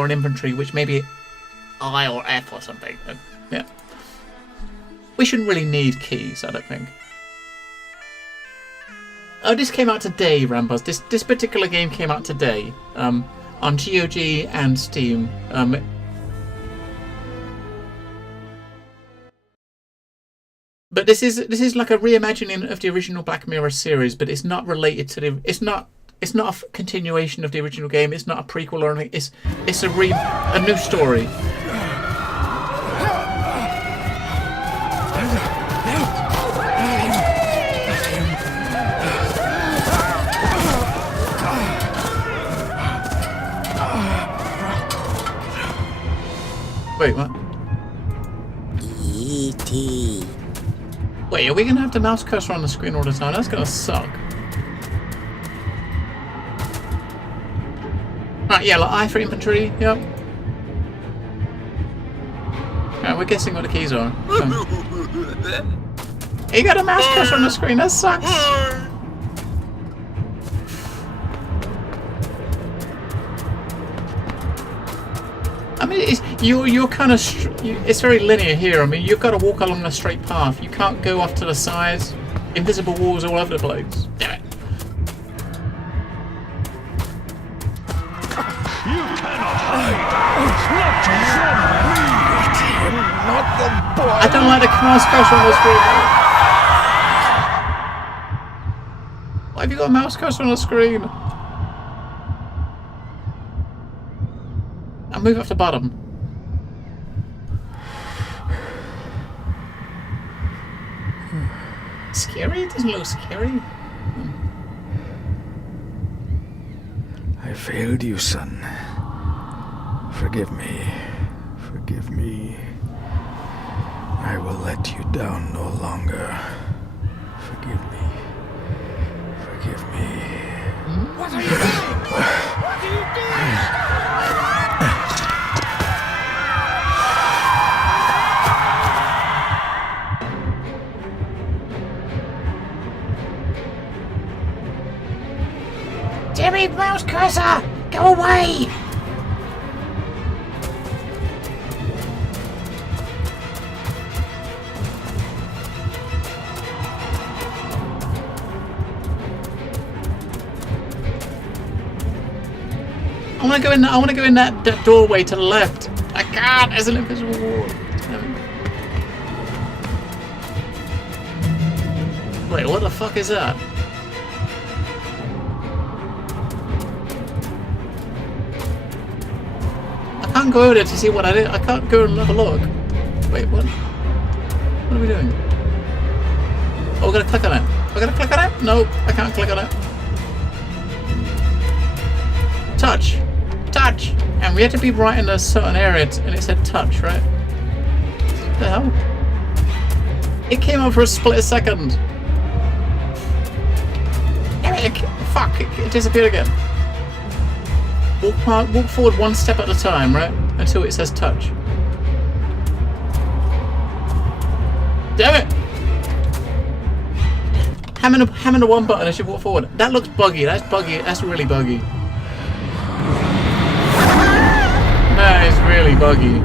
or an infantry, which may be I or F or something. Yeah. We shouldn't really need keys, I don't think. Oh, this came out today, Rambos. This particular game came out today. On GOG and Steam. But this is like a reimagining of the original Black Mirror series, but it's not related to the. It's not a continuation of the original game. It's not a prequel or anything. It's a new story. Wait, what? E.T. Wait, are we gonna have the mouse cursor on the screen all the time? That's gonna suck. Right, yeah, like I for infantry, yep. Right, we're guessing what the keys are. You got a mouse cursor on the screen, that sucks! I mean, you're kind of... it's very linear here. I mean, you've got to walk along a straight path. You can't go off to the sides. Invisible walls all over the place. Damn it. You cannot hide! Not the boy! I don't like the mouse cursor on the screen. Why have you got a mouse cursor on the screen? I'll move off the bottom. Scary? It doesn't look scary. I failed you, son. Forgive me. Forgive me. I will let you down no longer. Forgive me. Forgive me. What are you doing? What are you doing? Jimmy, mouse cursor! Go away! I want to go in. I want to go in that doorway to the left. I can't. There's an invisible wall. Wait, what the fuck is that? I can't go over there to see what I did. I can't go and have a look. Wait, what? What are we doing? Oh, we're gonna click on it. We're gonna click on it? No, I can't click on it. Touch. Touch! And we had to be right in a certain area, and it said touch, right? What the hell? It came up for a split second. Fuck, it disappeared again. Walk forward one step at a time, right? Until it says touch. Damn it! Hammer the one button as you walk forward. That looks buggy. That's buggy. That's really buggy. That is really buggy.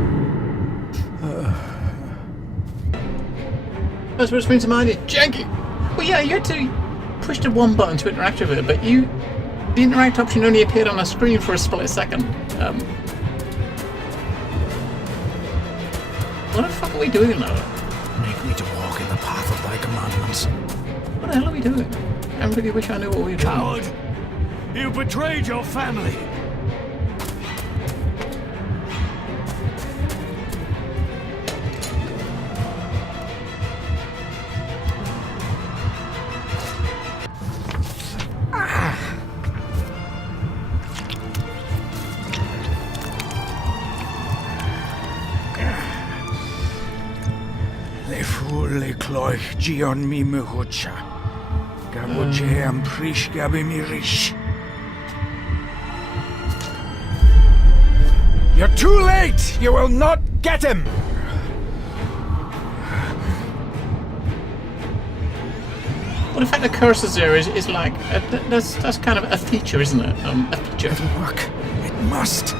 That's what springs to mind is janky. Well, yeah, you had to push the one button to interact with it, but the interact option only appeared on the screen for a split second. What the fuck are we doing now? Make me to walk in the path of thy commandments. What the hell are we doing? I really wish I knew what we were doing. Coward! You betrayed your family! Le cloich gion mi muhucha. Gaboche am prish gabi mi rish. You're too late! You will not get him! Well, the fact that cursors there is like that's kind of a feature, isn't it? A feature. It'll work. It must.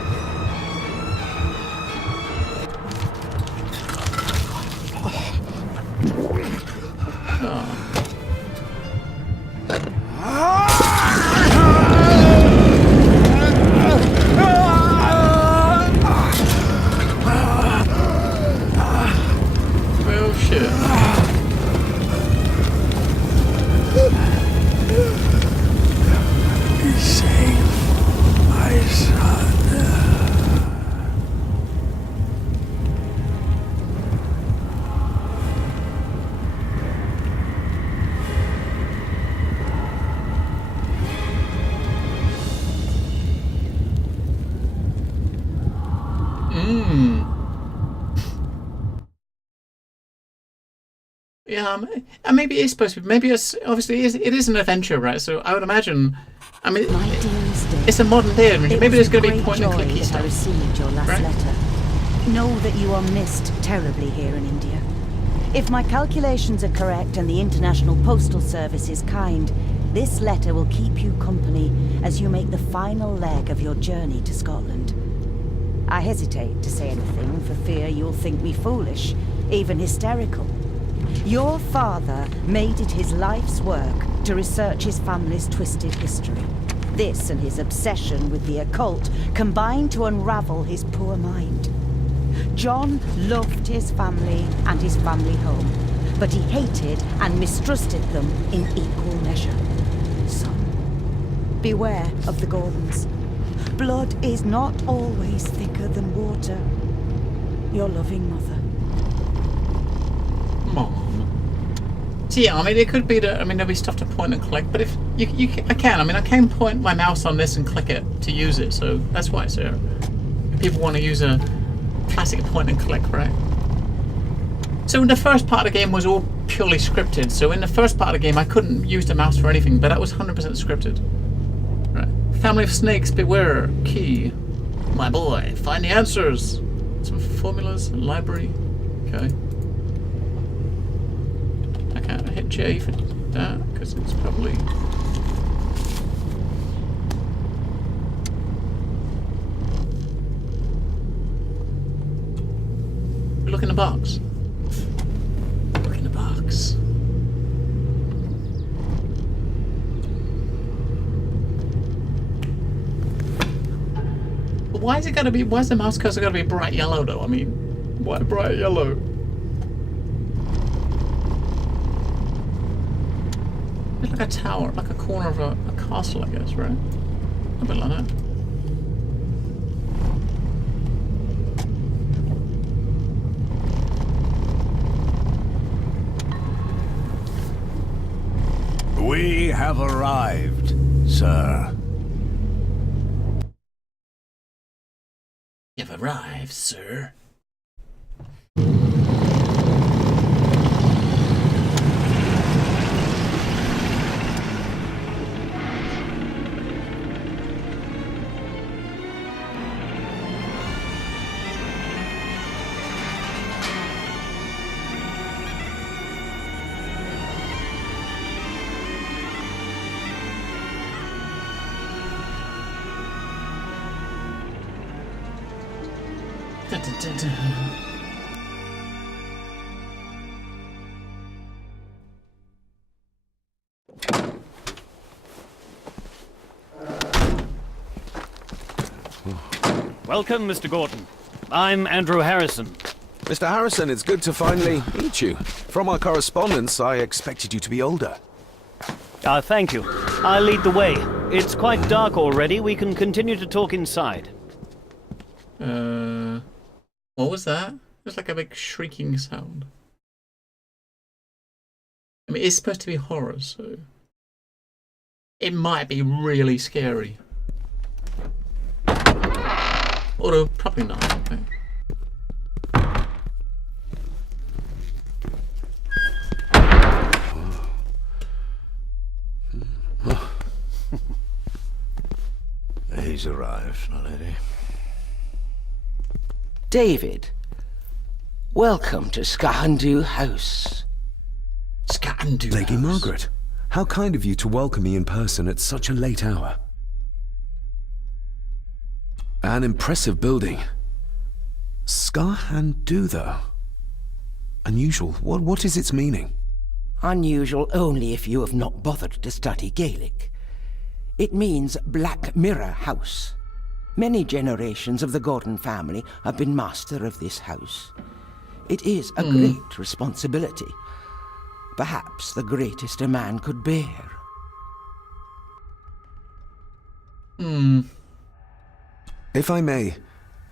Yeah, and maybe it is supposed to be. Maybe it's obviously it is an adventure, right? So I would imagine. I mean, My dearest Dave, it's a modern day adventure. it Maybe was there's going to be with point great and joy clicky that I stuff. received your last right? letter. Know that you are missed terribly here in India. If my calculations are correct and the International Postal Service is kind, this letter will keep you company as you make the final leg of your journey to Scotland. I hesitate to say anything for fear you'll think me foolish, even hysterical. Your father made it his life's work to research his family's twisted history. This and his obsession with the occult combined to unravel his poor mind. John loved his family and his family home, but he hated and mistrusted them in equal measure. Son, beware of the Gordons. Blood is not always thicker than water. Your loving mother. Mom. So yeah, I mean, it could be that. I mean, there'll be stuff to point and click, but if I can. I mean, I can point my mouse on this and click it to use it. So that's why it's there. If people want to use a classic point and click, right? So the first part of the game was all purely scripted. So in the first part of the game, I couldn't use the mouse for anything, but that was 100% scripted. Right. Family of snakes, beware. Key. My boy, find the answers. Some formulas, library. Okay. I can't hit J for that because it's probably. Look in the box. Look in the box. But why is it gotta be? Why is the mouse cursor gotta be bright yellow though? I mean, why bright yellow? It's like a tower, like a corner of a castle, I guess, right? A bit like that. We have arrived, sir. You've arrived, sir. Dun, dun, dun, dun. Welcome, Mr. Gordon. I'm Andrew Harrison. Mr. Harrison, it's good to finally meet you. From our correspondence, I expected you to be older. Thank you. I'll lead the way. It's quite dark already. We can continue to talk inside. What was that? It was like a big shrieking sound. I mean, it's supposed to be horror, so it might be really scary. Although, probably not. Okay. He's arrived, my lady. David, welcome to Skahandu House. Skahandu Lady House. Margaret, how kind of you to welcome me in person at such a late hour. An impressive building. Skahandu, though. Unusual. What is its meaning? Unusual only if you have not bothered to study Gaelic. It means Black Mirror House. Many generations of the Gordon family have been master of this house. It is a great responsibility. Perhaps the greatest a man could bear. If I may,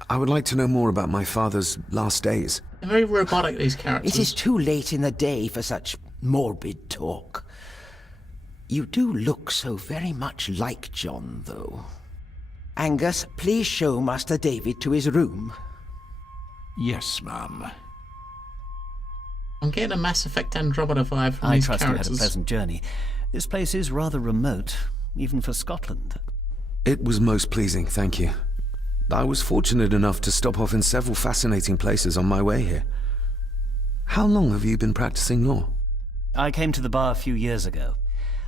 I would like to know more about my father's last days. They're very robotic, these characters. It is too late in the day for such morbid talk. You do look so very much like John, though. Angus, please show Master David to his room. Yes, ma'am. I'm getting a Mass Effect Andromeda vibe from I these trust you had a characters. pleasant journey. This place is rather remote, even for Scotland. It was most pleasing, thank you. I was fortunate enough to stop off in several fascinating places on my way here. How long have you been practicing law? I came to the bar a few years ago.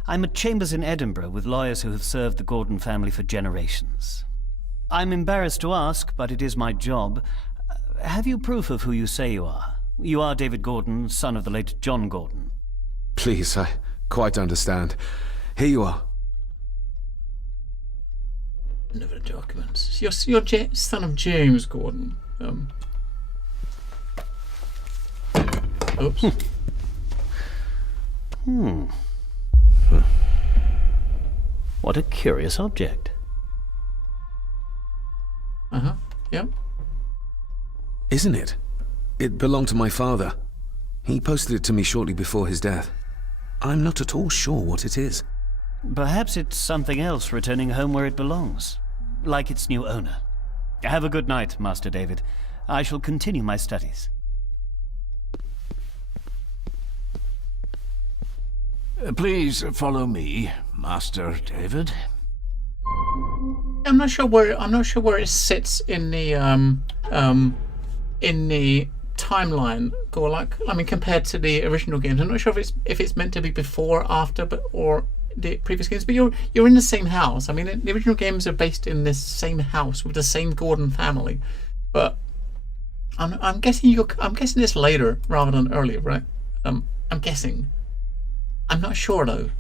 I'm at chambers in Edinburgh with lawyers who have served the Gordon family for generations. I'm embarrassed to ask, but it is my job. Have you proof of who you say you are? You are David Gordon, son of the late John Gordon. Please, I quite understand. Here you are. Never documents. You're son of James Gordon. Oops. What a curious object. Yep. Isn't it? It belonged to my father. He posted it to me shortly before his death. I'm not at all sure what it is. Perhaps it's something else returning home where it belongs, like its new owner. Have a good night, Master David. I shall continue my studies. Please follow me, Master David. I'm not sure where it sits in the timeline, Gorlak. I mean, compared to the original games, I'm not sure if it's meant to be before, after, or the previous games. But you're in the same house. I mean, the original games are based in this same house with the same Gordon family. But I'm guessing this later rather than earlier, right? I'm guessing. I'm not sure though.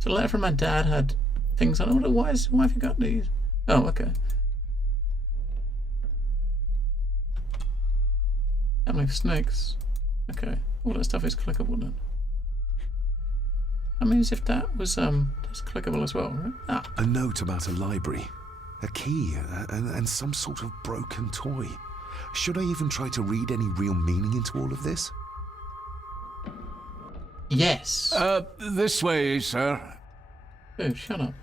So a letter from my dad had things on it. Why have you got these? Oh, okay. Family of snakes. Okay. All that stuff is clickable then. That means if that was that's clickable as well, right? Ah. A note about a library, a key, and some sort of broken toy. Should I even try to read any real meaning into all of this? Yes. This way, sir. Oh, shut up.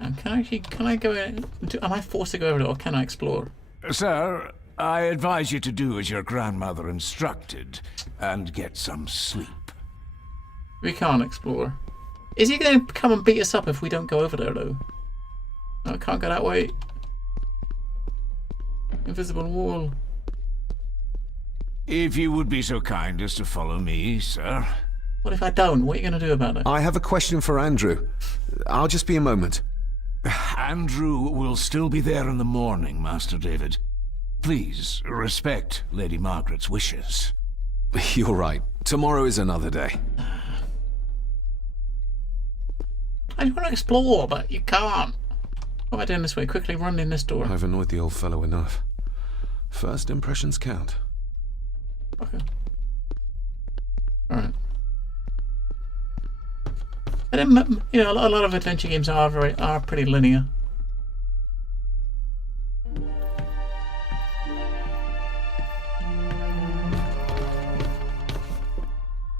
And can I go in? Am I forced to go over it, or can I explore? Sir, I advise you to do as your grandmother instructed and get some sleep. We can't explore. Is he going to come and beat us up if we don't go over there, though? No, I can't go that way. Invisible wall. If you would be so kind as to follow me, sir. What if I don't? What are you going to do about it? I have a question for Andrew. I'll just be a moment. Andrew will still be there in the morning, Master David. Please respect Lady Margaret's wishes. You're right. Tomorrow is another day. I just want to explore, but you can't. What am I doing this way? Quickly run in this door. I've annoyed the old fellow enough. First impressions count. Okay. Alright. But then, a lot of adventure games are pretty linear.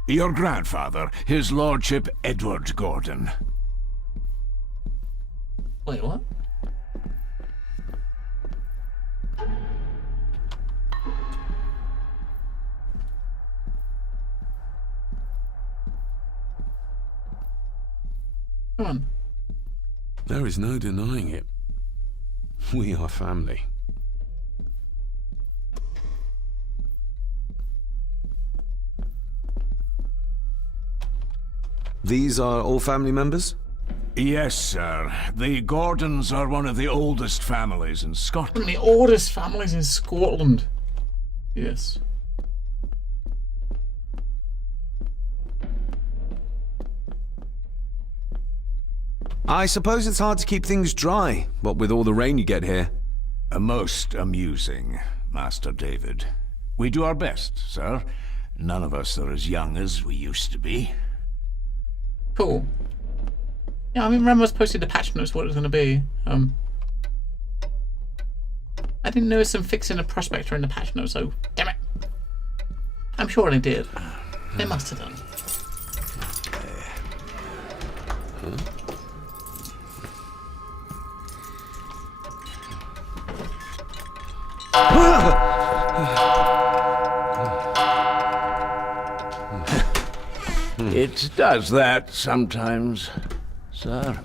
Your grandfather, his lordship Edward Gordon. Wait, what? Come on. There is no denying it. We are family. These are all family members? Yes, sir. The Gordons are one of the oldest families in One of Scotland. the oldest families in Scotland. Yes. I suppose it's hard to keep things dry, what with all the rain you get here. Most amusing, Master David. We do our best, sir. None of us are as young as we used to be. Cool. Yeah, I mean, Ramos posted the patch notes what it was going to be. I didn't notice them fixing the prospector in the patch notes, so damn it. I'm sure they did. They must have done. It does that sometimes, sir.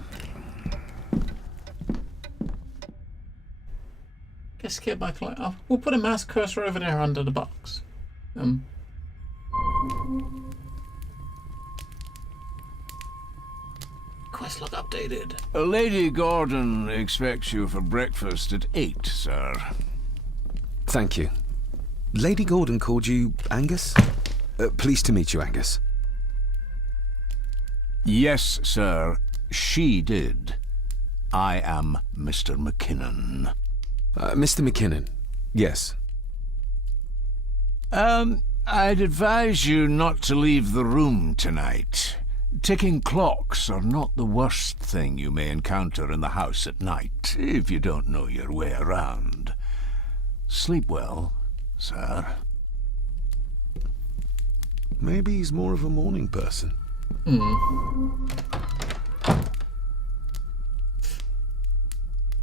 Guess get back like we'll put a mouse cursor over there under the box. Quest log updated. Lady Gordon expects you for breakfast at 8, sir. Thank you. Lady Gordon called you Angus? Pleased to meet you, Angus. Yes, sir. She did. I am Mr. McKinnon. Mr. McKinnon. Yes. I'd advise you not to leave the room tonight. Ticking clocks are not the worst thing you may encounter in the house at night, if you don't know your way around. Sleep well, sir. Maybe he's more of a morning person.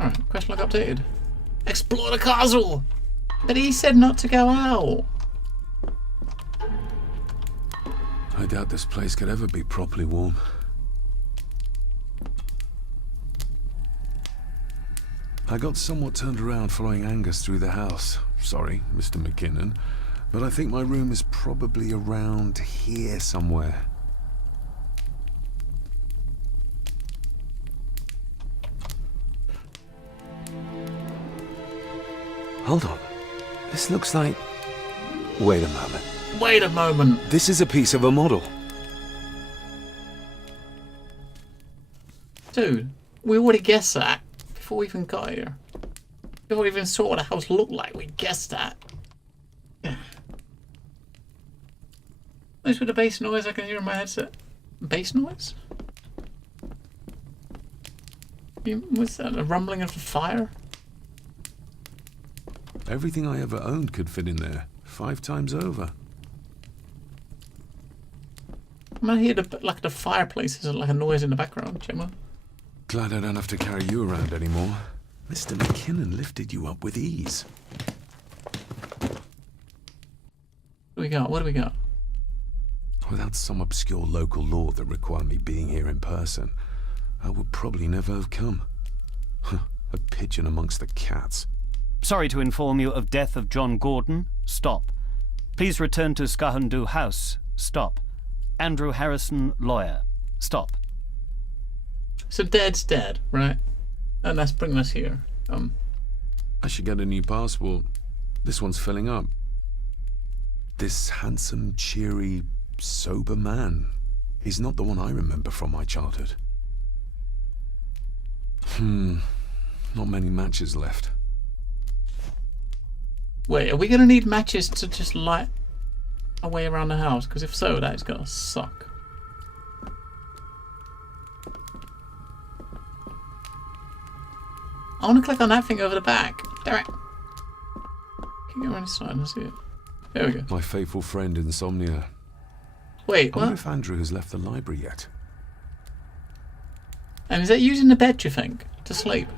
Alright, quest log updated. Explore the castle! But he said not to go out. I doubt this place could ever be properly warm. I got somewhat turned around following Angus through the house. Sorry, Mr. McKinnon, but I think my room is probably around here somewhere. Hold on. This looks like... Wait a moment. Wait a moment. This is a piece of a model. Dude, we already guessed that before we even got here. Before we even saw what the house looked like, we guessed that. Those with the bass noise I can hear in my headset. Bass noise? Was that a rumbling of the fire? Everything I ever owned could fit in there, 5 times over. I hear the fireplace is like a noise in the background, Gemma. Glad I don't have to carry you around anymore. Mr. McKinnon lifted you up with ease. What do we got? What do we got? Without some obscure local law that required me being here in person, I would probably never have come. A pigeon amongst the cats. Sorry to inform you of death of John Gordon. Stop. Please return to Skahandu House. Stop. Andrew Harrison, lawyer. Stop. So dead's dead, right? And that's bringing us here. I should get a new passport. This one's filling up. This handsome, cheery, sober man. He's not the one I remember from my childhood. Not many matches left. Wait, are we going to need matches to just light our way around the house? Because if so, that is going to suck. I want to click on that thing over the back. Damn it. Can you go around this side and see it? There we go. My faithful friend Insomnia. Wait, I wonder what? if Andrew has left the library yet. And is that using the bed, do you think, to sleep?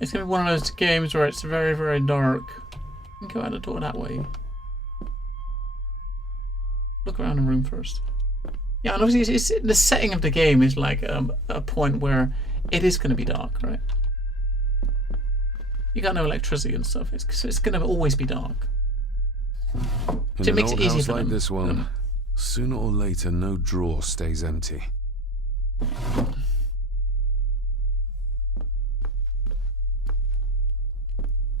It's going to be one of those games where it's very, very dark. You can go out the door that way. Look around the room first. Yeah, and obviously it's the setting of the game is like a point where it is going to be dark, right? You got no electricity and stuff. It's going to always be dark. So In it makes an it old easier house for like them. this one, sooner or later, no drawer stays empty.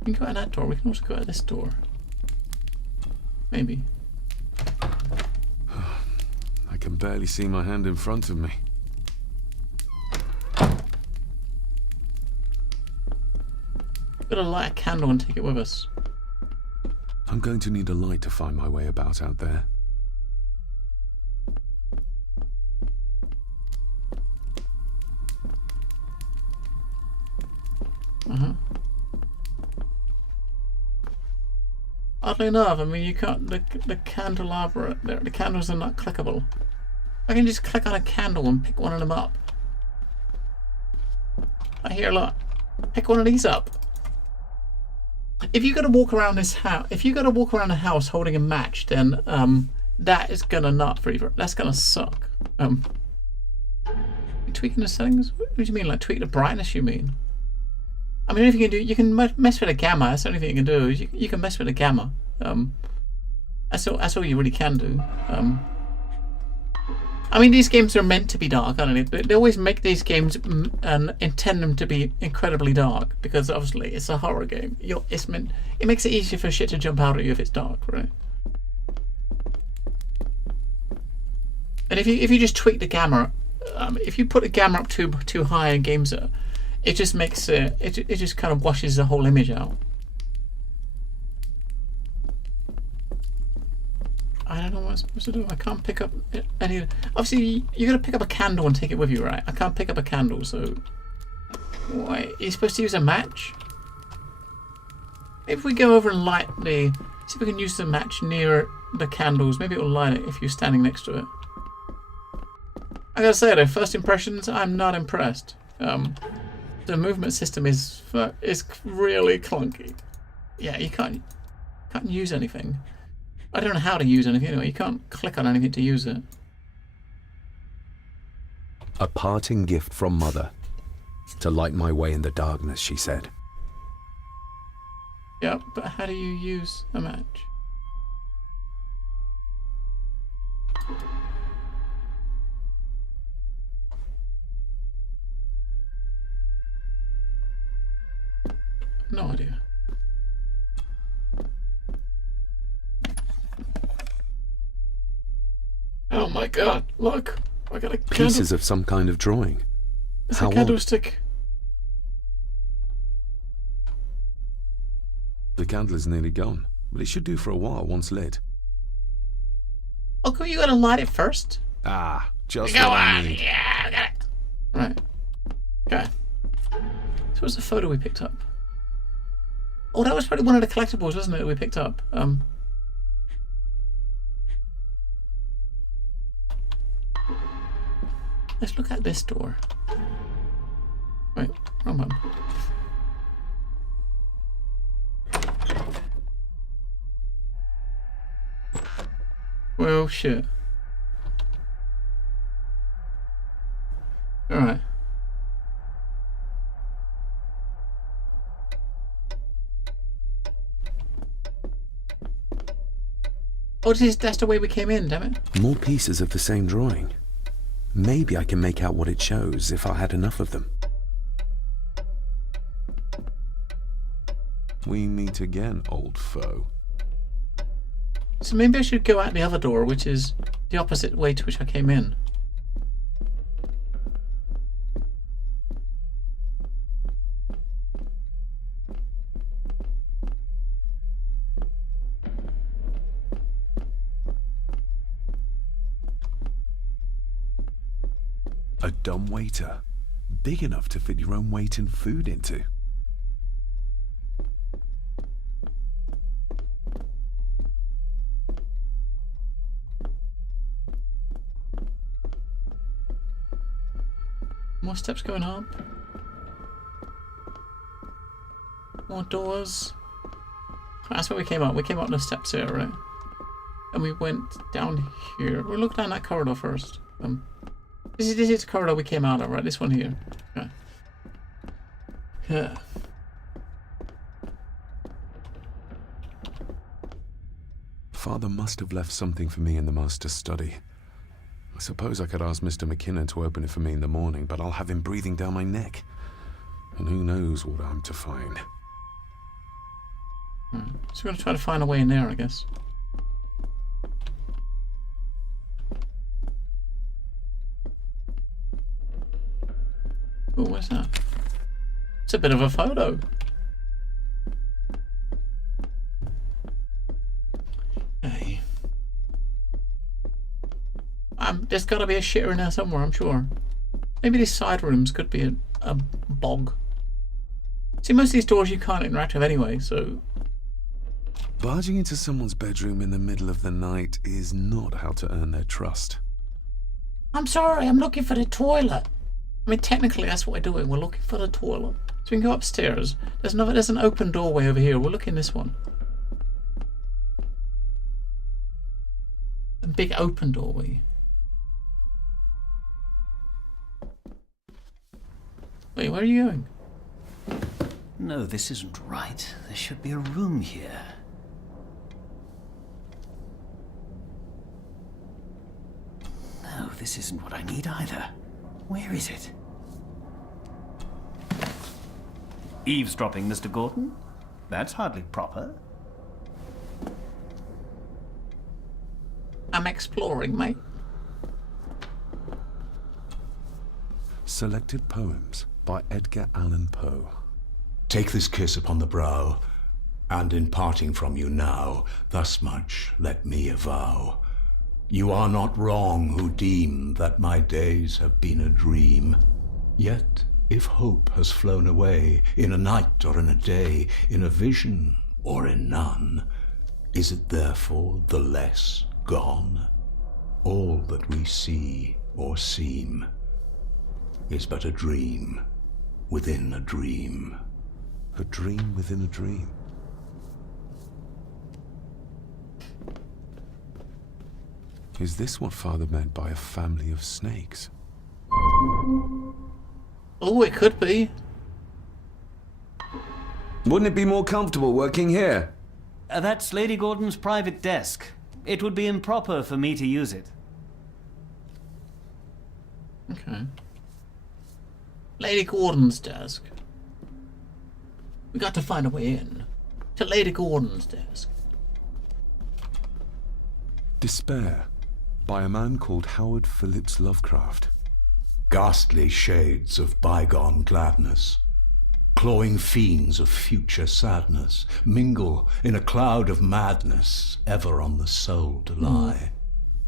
We can go out that door. We can also go out this door. Maybe. I can barely see my hand in front of me. Gotta light a candle and take it with us. I'm going to need a light to find my way about out there. Oddly enough, I mean, you can't. The candelabra, the candles are not clickable. I can just click on a candle and pick one of them up. I hear a lot. Pick one of these up. If you got to walk around this house, if you got to walk around the house holding a match, then that is gonna not free. That's gonna suck. Tweaking the settings? What do you mean, like tweak the brightness? You mean? I mean, if you can do, you can mess with the gamma. That's the only thing you can do. Is you can mess with the gamma. That's all you really can do. I mean, these games are meant to be dark, aren't they? They always make these games and intend them to be incredibly dark because obviously it's a horror game. It makes it easier for shit to jump out at you if it's dark, right? And if you just tweak the gamma, if you put the gamma up too high in games, it just makes it just kind of washes the whole image out. I don't know what I'm supposed to do. I can't pick up any. Obviously, you're gonna pick up a candle and take it with you, right? I can't pick up a candle, so why? Are you supposed to use a match? If we go over and light the, see if we can use the match near the candles. Maybe it'll light it if you're standing next to it. I gotta say though, first impressions, I'm not impressed. The movement system is really clunky. Yeah, you can't use anything. I don't know how to use anything anyway. You can't click on anything to use it. A parting gift from Mother. To light my way in the darkness, she said. Yeah, but how do you use a match? No idea. Oh my god, look! I got a Pieces of some kind of drawing. It's How a candlestick. The candle is nearly gone, but it should do for a while once lit. Oh, cool, you gotta light it first? Ah, just Go what I on! need. Yeah, I got it. Right. Okay. So what's the photo we picked up? Oh, that was probably one of the collectibles, wasn't it, that we picked up? Let's look at this door. Wait, wrong one. Well, shit. Alright. Oh, that's the way we came in, damn it. More pieces of the same drawing. Maybe I can make out what it shows if I had enough of them. We meet again, old foe. So maybe I should go out the other door, which is the opposite way to which I came in. A dumbwaiter. Big enough to fit your own weight and food into. More steps going up. More doors. That's where we came up. We came up the steps here, right? And we went down here. We'll look down that corridor first. This is the corridor we came out of, right? This one here. Okay. Yeah. Father must have left something for me in the master's study. I suppose I could ask Mr. McKinnon to open it for me in the morning, but I'll have him breathing down my neck. And who knows what I'm to find. Right. So we're going to try to find a way in there, I guess. Oh, what's that? It's a bit of a photo. Hey. There's got to be a shitter in there somewhere, I'm sure. Maybe these side rooms could be a bog. See, most of these doors you can't interact with anyway, so... Barging into someone's bedroom in the middle of the night is not how to earn their trust. I'm sorry, I'm looking for the toilet. I mean, technically that's what we're doing. We're looking for the toilet. So we can go upstairs. There's an open doorway over here. We'll look in this one. A big open doorway. Wait, where are you going? No, this isn't right. There should be a room here. No, this isn't what I need either. Where is it? Eavesdropping, Mr. Gordon? That's hardly proper. I'm exploring, mate. Selected poems by Edgar Allan Poe. Take this kiss upon the brow, and in parting from you now, thus much let me avow. You are not wrong who deem that my days have been a dream. Yet, if hope has flown away, in a night or in a day, in a vision or in none, is it therefore the less gone? All that we see or seem is but a dream within a dream. A dream within a dream. Is this what Father meant by a family of snakes? Oh, it could be. Wouldn't it be more comfortable working here? That's Lady Gordon's private desk. It would be improper for me to use it. Okay. Lady Gordon's desk. We got to find a way in. To Lady Gordon's desk. Despair, by a man called Howard Phillips Lovecraft. Ghastly shades of bygone gladness, clawing fiends of future sadness, mingle in a cloud of madness, ever on the soul to lie.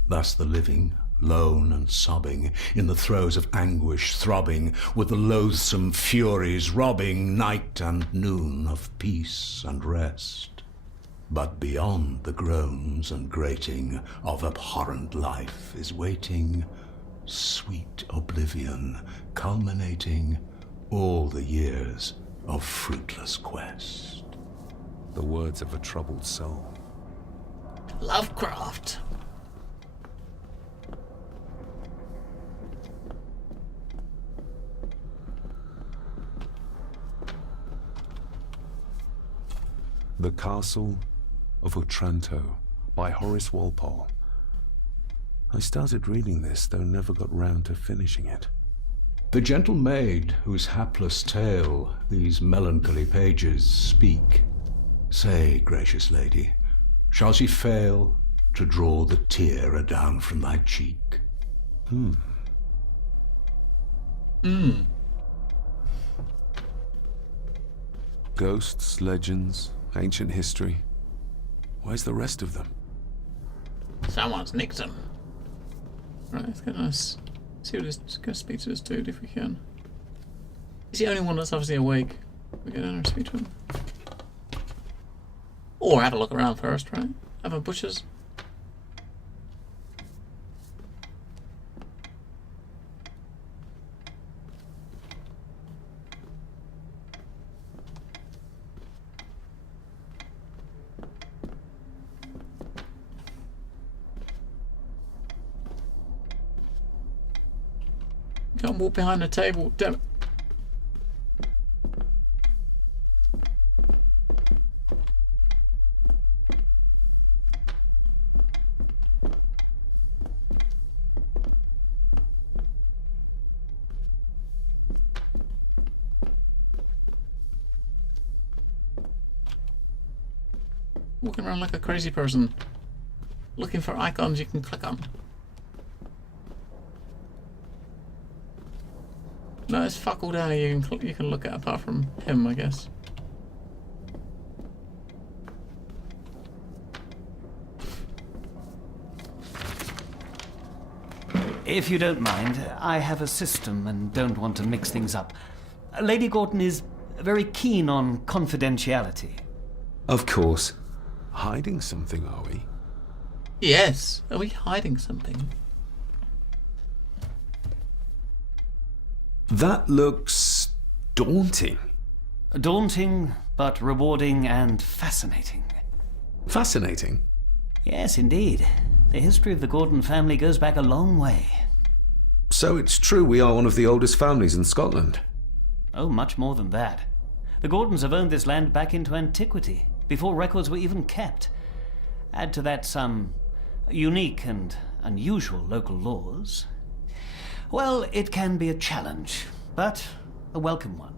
Thus the living, lone and sobbing, in the throes of anguish throbbing, with the loathsome furies robbing night and noon of peace and rest. But beyond the groans and grating of abhorrent life is waiting sweet oblivion, culminating all the years of fruitless quest. The words of a troubled soul. Lovecraft. The Castle of Otranto by Horace Walpole. I started reading this, though never got round to finishing it. The gentle maid whose hapless tale these melancholy pages speak, say, gracious lady, shall she fail to draw the tear adown from thy cheek? Ghosts, legends, ancient history. Where's the rest of them? Someone's nicked him. Right, let's go nice. See what this. Just go speak to this dude if we can. He's the only one that's obviously awake. We go down and speak to him. Or have a look around first, right? Have a butcher's. Can't walk behind the table. Damn it. Walking around like a crazy person, looking for icons you can click on. No, it's fuck all down here you can look at apart from him, I guess. If you don't mind, I have a system and don't want to mix things up. Lady Gordon is very keen on confidentiality. Of course. Hiding something, are we? Yes. Are we hiding something? That looks daunting. Daunting, but rewarding and fascinating. Fascinating. Yes, indeed. The history of the Gordon family goes back a long way. So it's true we are one of the oldest families in Scotland. Oh, much more than that. The Gordons have owned this land back into antiquity, before records were even kept. Add to that some unique and unusual local laws. Well, it can be a challenge, but a welcome one.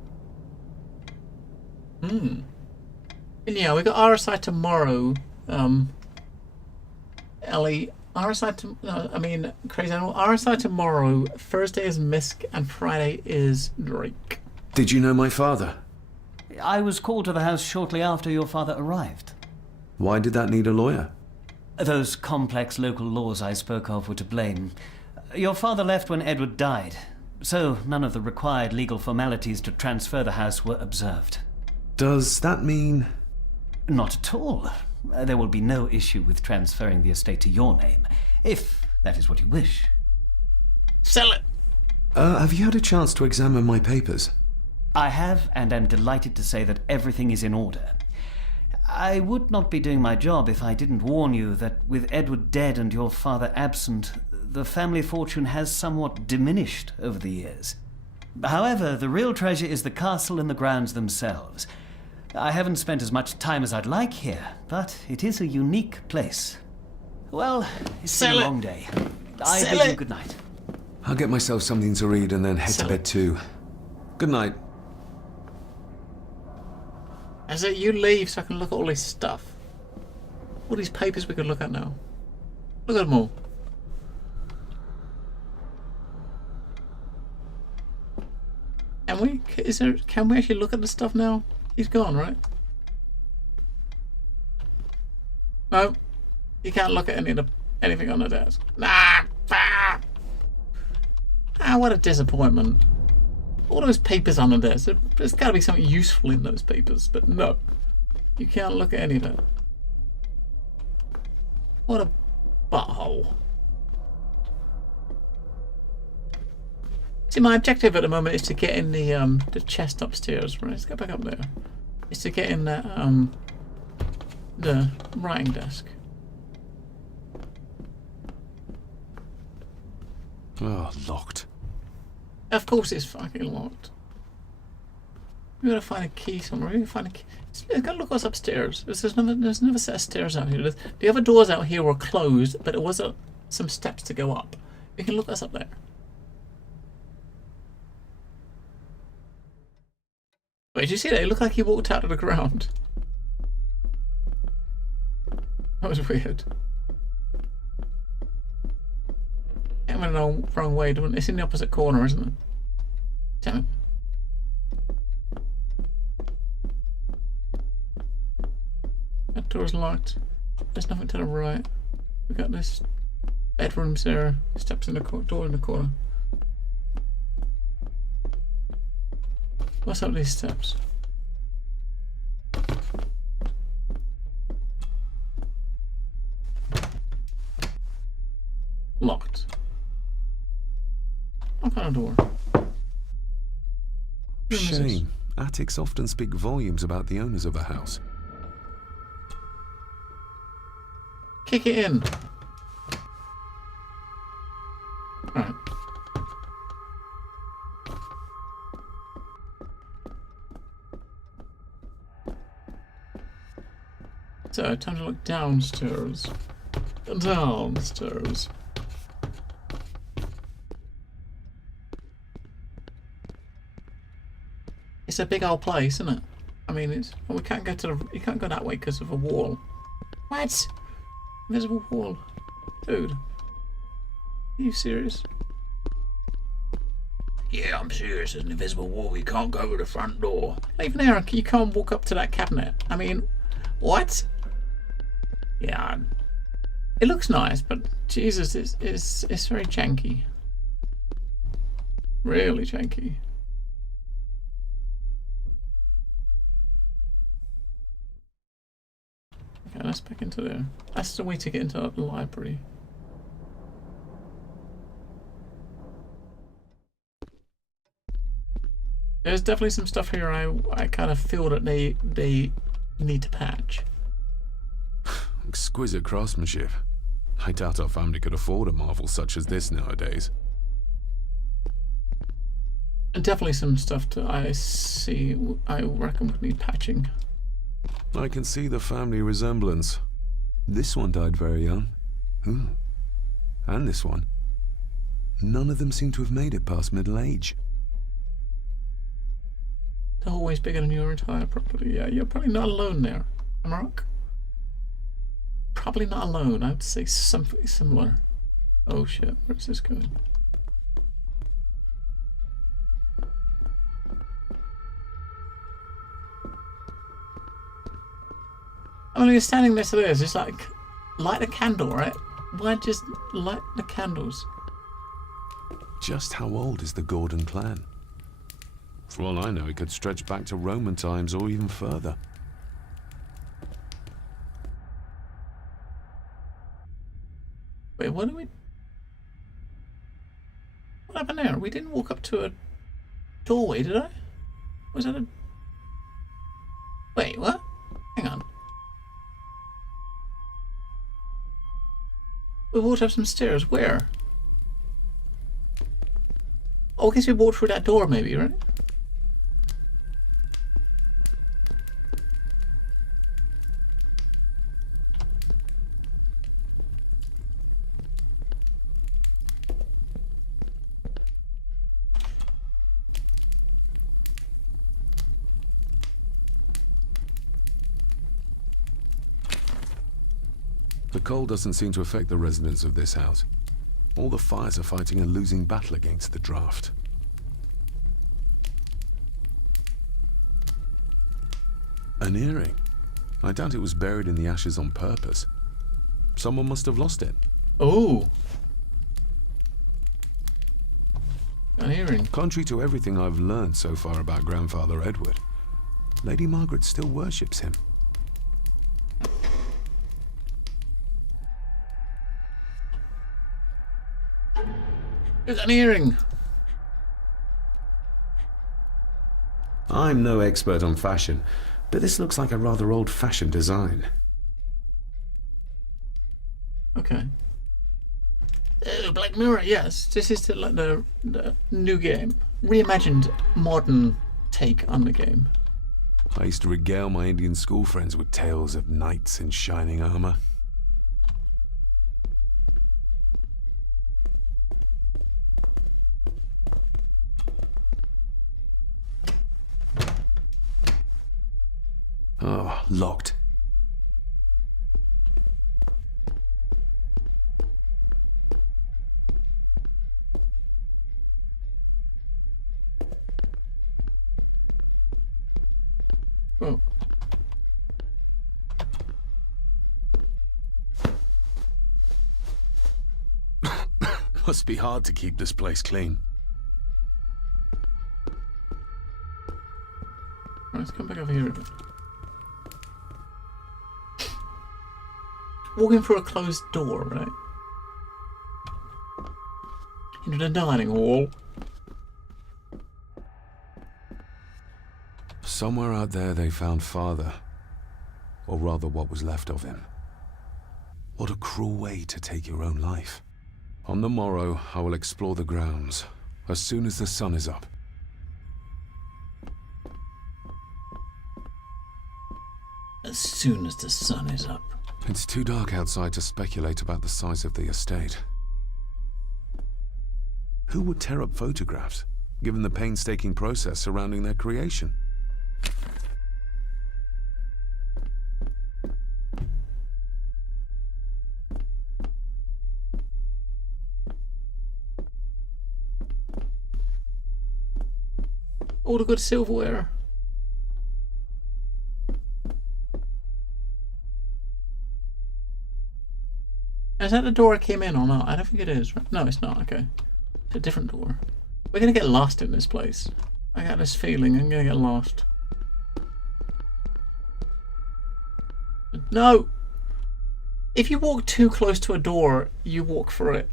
And yeah, we got RSI tomorrow. Ellie, Crazy Animal. RSI tomorrow. Thursday is Misk, and Friday is Drake. Did you know my father? I was called to the house shortly after your father arrived. Why did that need a lawyer? Those complex local laws I spoke of were to blame. Your father left when Edward died, so none of the required legal formalities to transfer the house were observed. Does that mean... Not at all. There will be no issue with transferring the estate to your name, if that is what you wish. Sell it! have you had a chance to examine my papers? I have, and am delighted to say that everything is in order. I would not be doing my job if I didn't warn you that with Edward dead and your father absent, the family fortune has somewhat diminished over the years. However, the real treasure is the castle and the grounds themselves. I haven't spent as much time as I'd like here, but it is a unique place. Well, it's been a long day. I bid you good night. I'll get myself something to read and then head to bed too. Good night. I said you leave so I can look at all this stuff. All these papers we can look at now. Look at them all. Can we? Can we actually look at the stuff now? He's gone, right? No. You can't look at anything on the desk. Nah! What a disappointment. All those papers on the desk. There's got to be something useful in those papers, but no. You can't look at any of that. What a butthole. See, my objective at the moment is to get in the chest upstairs. Right, let's go back up there. Is to get in the writing desk. Oh, locked. Of course it's fucking locked. We gotta find a key somewhere. We gotta find a key. Let's go look what's upstairs. There's another set of stairs out here. The other doors out here were closed, but there was some steps to go up. We can look what's up there. Wait, did you see that? It looked like he walked out of the ground. That was weird. I went the wrong way, didn't it? It's in the opposite corner, isn't it? Damn it. That door's locked. There's nothing to the right. We got this bedrooms there. Steps in the door in the corner. What's up these steps? Locked. What kind of door? Shame. Attics often speak volumes about the owners of a house. Kick it in. Alright. So, time to look downstairs. Downstairs. It's a big old place, isn't it? I mean, we can't go you can't go that way because of a wall. What? Invisible wall, dude. Are you serious? Yeah, I'm serious. There's an invisible wall. You can't go to the front door. Even there, you can't walk up to that cabinet. I mean, what? Yeah, it looks nice, but Jesus, it's very janky. Really janky. Okay, let's back into there. That's the way to get into the library. There's definitely some stuff here I kind of feel that they need to patch. Exquisite craftsmanship. I doubt our family could afford a marvel such as this nowadays. And definitely some stuff that I reckon would need patching. I can see the family resemblance. This one died very young. And this one. None of them seem to have made it past middle age. They're always bigger than your entire property. Yeah, you're probably not alone there. Am I wrong? Probably not alone. I would say something similar. Oh shit, where's this going? I mean, you're standing next to this. It's like, light a candle, right? Why just light the candles? Just how old is the Gordon clan? For all I know, it could stretch back to Roman times or even further. Wait, what happened there? We didn't walk up to a doorway, did I? Was that a... Wait, what? Hang on. We walked up some stairs. Where? Oh, I guess we walked through that door maybe, right? The cold doesn't seem to affect the residents of this house. All the fires are fighting a losing battle against the draft. An earring. I doubt it was buried in the ashes on purpose. Someone must have lost it. Oh. An earring. Contrary to everything I've learned so far about Grandfather Edward, Lady Margaret still worships him. There's an earring. I'm no expert on fashion, but this looks like a rather old-fashioned design. Okay. Oh, Black Mirror, yes. This is like the new game. Reimagined, modern take on the game. I used to regale my Indian school friends with tales of knights in shining armor. Oh, locked. Oh. Must be hard to keep this place clean. Right, let's come back over here a bit. Walking through a closed door, right? Into the dining hall. Somewhere out there they found Father. Or rather what was left of him. What a cruel way to take your own life. On the morrow, I will explore the grounds, as soon as the sun is up. As soon as the sun is up. It's too dark outside to speculate about the size of the estate. Who would tear up photographs, given the painstaking process surrounding their creation? All the good silverware. Is that the door I came in or not? I don't think it is. Right? No, it's not. Okay. It's a different door. We're going to get lost in this place. I got this feeling I'm going to get lost. No! If you walk too close to a door, you walk through it.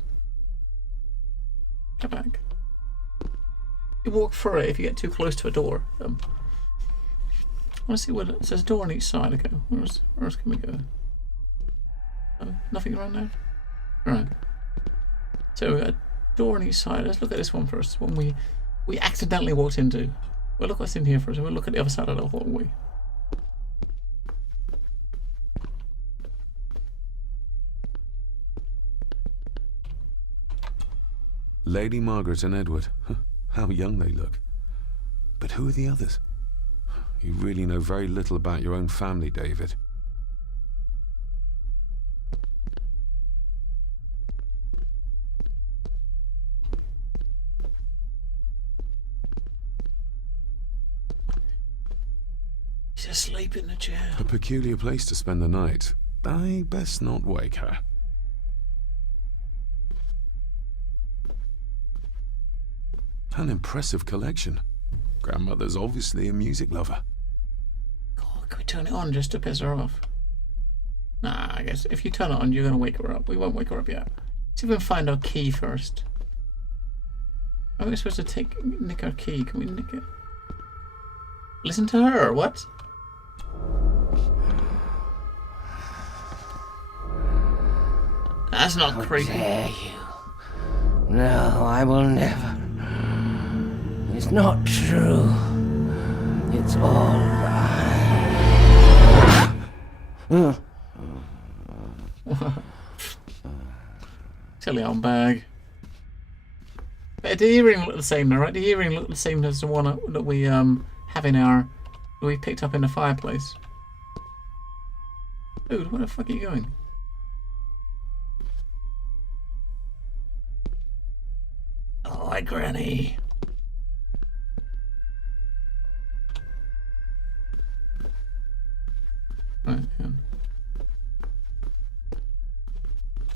Get back. You walk through it if you get too close to a door. I want to see what it says. A door on each side. Okay, where else can we go? Nothing around there. Right. So we got a door on each side. Let's look at this one first. One we accidentally walked into. Well, look what's in here first. We'll look at the other side of the hallway. Lady Margaret and Edward. How young they look. But who are the others? You really know very little about your own family, David. She's asleep in the chair. A peculiar place to spend the night. I best not wake her. An impressive collection. Grandmother's obviously a music lover. God, can we turn it on just to piss her off? Nah, I guess if you turn it on, you're gonna wake her up. We won't wake her up yet. Let's see if we can find our key first. Are we supposed to nick our key? Can we nick it? Listen to her, what? That's not creepy. Dare you? No, I will never. It's not true. It's all right. Silly old bag. But the earring look the same though, right? The earring look the same as the one that we have in our we picked up in the fireplace. Dude, where the fuck are you going? Oh, hi, Granny. Right, yeah.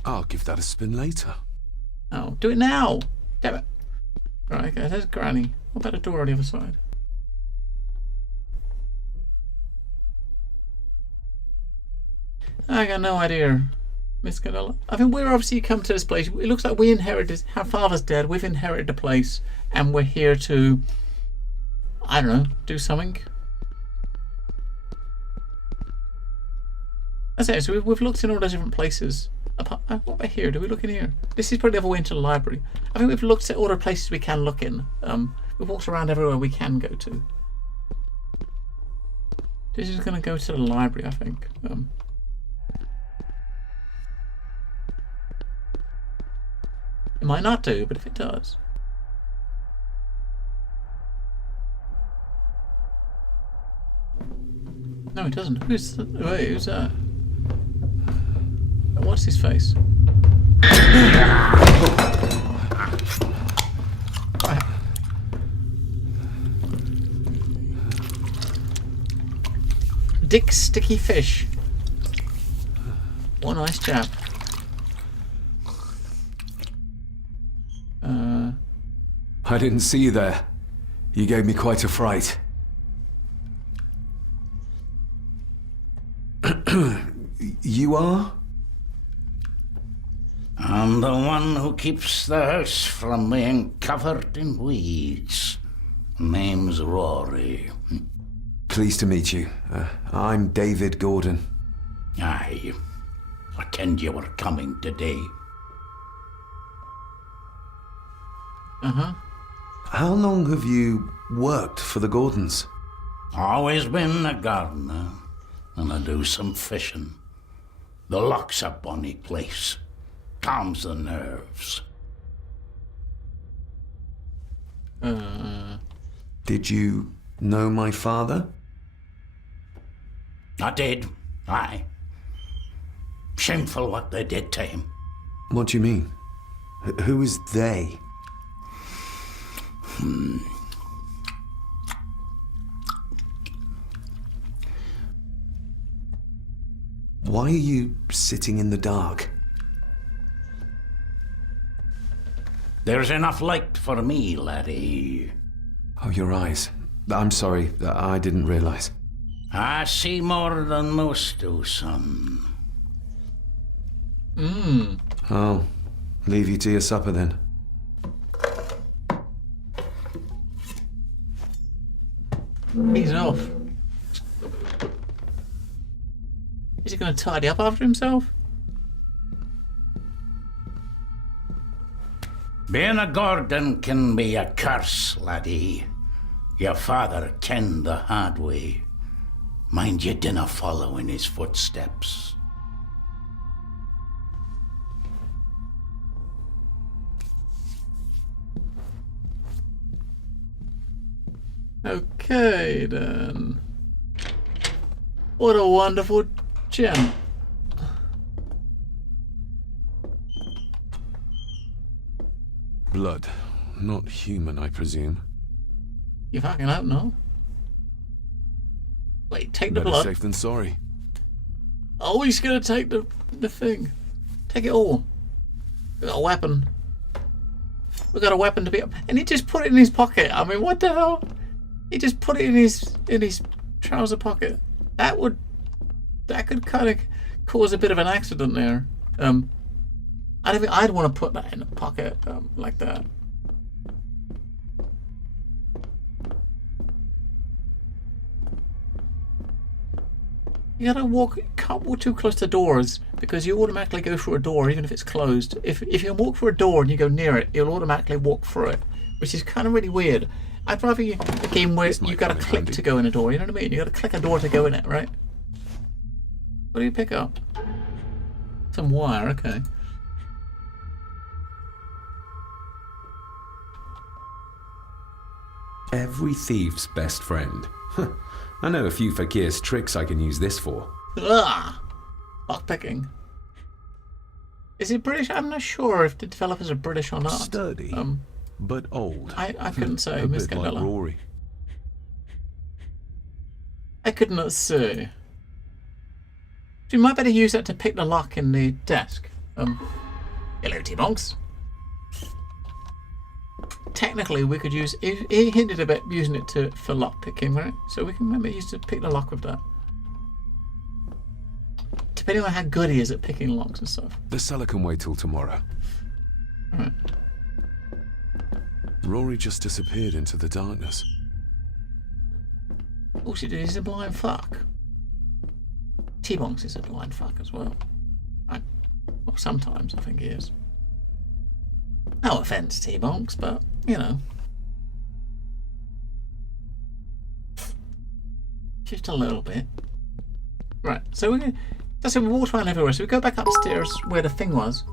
I'll give that a spin later. Oh, do it now! Damn it. Right, okay, there's Granny. What about the door on the other side? I got no idea. Miss Cadella. I think we're obviously come to this place. It looks like we inherited. Our father's dead. We've inherited the place, and we're here to, I don't know, do something. That's it. So we've looked in all those different places. What about here? Do we look in here? This is probably the other way into the library. I think we've looked at all the places we can look in. We've walked around everywhere we can go to. This is going to go to the library, I think. It might not do, but if it does. No, it doesn't. Who's that? What's his face? Right. Dick Sticky Fish. What a nice chap. I didn't see you there. You gave me quite a fright. You are? I'm the one who keeps the house from being covered in weeds. Name's Rory. Pleased to meet you. I'm David Gordon. Aye. I kenned you were coming today. Uh-huh. How long have you worked for the Gordons? Always been a gardener, and I do some fishing. The loch's a bonny place. Calms the nerves. Did you know my father? I did, aye. Shameful what they did to him. What do you mean? Who is they? Why are you sitting in the dark? There's enough light for me, laddie. Oh, your eyes. I'm sorry, I didn't realize. I see more than most do, son. I'll leave you to your supper then. He's off. Is he going to tidy up after himself? Being a Gordon can be a curse, laddie. Your father kenned the hard way. Mind you dinna follow in his footsteps. Okay, then. What a wonderful gem. Blood. Not human, I presume. You fucking hope not. Wait, take the Better blood. safe than sorry. Oh, he's gonna take the thing. Take it all. We got a weapon. We got a weapon to beat up, and he just put it in his pocket. I mean, what the hell? He just put it in his trouser pocket. That could kind of cause a bit of an accident there. I don't think I'd want to put that in a pocket like that. You can't walk too close to doors because you automatically go through a door even if it's closed. If you walk through a door and you go near it, you'll automatically walk through it, which is kind of really weird. I'd rather a game where you got to click to go in a door. You know what I mean? You got to click a door to go in it, right? What do you pick up? Some wire. Okay. Every thief's best friend. I know a few fakir's tricks I can use this for. Ah, lockpicking. Is it British? I'm not sure if the developers are British or not. Sturdy, but old. I couldn't say, a Miss bit like Candela. Rory. I could not say. So you might better use that to pick the lock in the desk. Hello, T-Bonks. Technically, we could use. He hinted about using it for lock picking, right? So we can maybe use to pick the lock with that. Depending on how good he is at picking locks and stuff. The cellar can wait till tomorrow. Alright. Rory just disappeared into the darkness. Oh, she did. He's a blind fuck. T-Bonks is a blind fuck as well. Well, sometimes I think he is. No offense, T-Bonks, but you know, just a little bit. Right. So we're gonna. That's it. We walked around everywhere. So we go back upstairs where the thing was.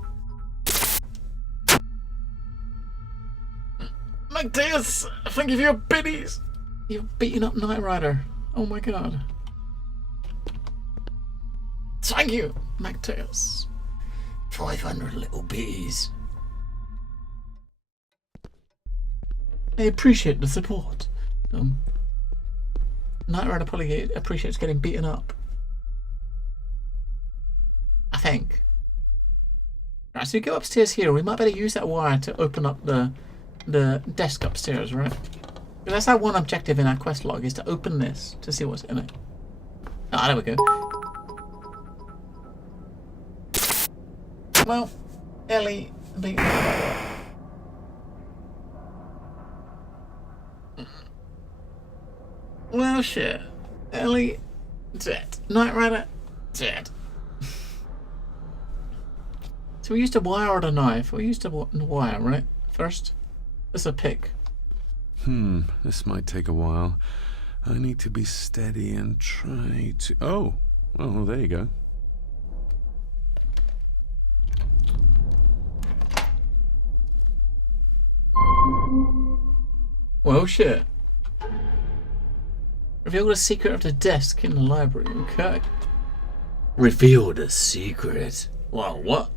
Matthias, thank you for your biddies. You've beaten up Knight Rider. Oh my god. Thank you, Matthias. 500 little bees. I appreciate the support. Knight Rider probably appreciates getting beaten up. I think. Right, so we go upstairs here. We might better use that wire to open up the desk upstairs, right? That's our one objective in our quest log, is to open this to see what's in it. Ah, there we go. Well, Ellie beat me. Well, shit. Ellie, dead. Knight Rider, dead. So we used a wire or a knife? We used a wire, right? First? That's a pick. This might take a while. I need to be steady and try to... Oh, well, there you go. Well, shit. Reveal the secret of the desk in the library. Okay. Reveal the secret. Wow, what?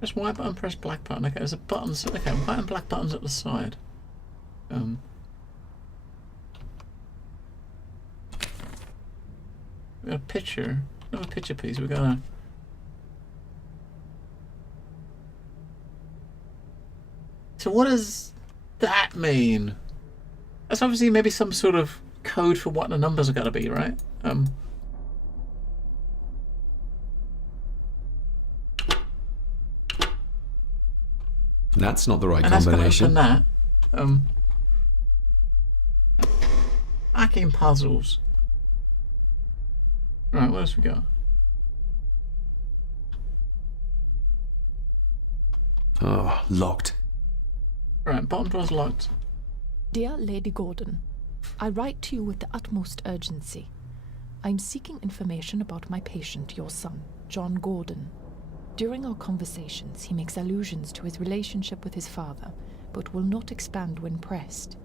Press white button, press black button. Okay, there's a button. Okay, white and black buttons at the side. We got a picture. Another picture, please. We got a. So what does that mean? That's obviously maybe some sort of code for what the numbers are going to be, right? That's not the right And that's going to combination. open that. Hacking puzzles. Right, what else we got? Oh, locked. Right, bottom door's locked. Dear Lady Gordon, I write to you with the utmost urgency. I'm seeking information about my patient, your son, John Gordon. During our conversations, he makes allusions to his relationship with his father, but will not expand when pressed.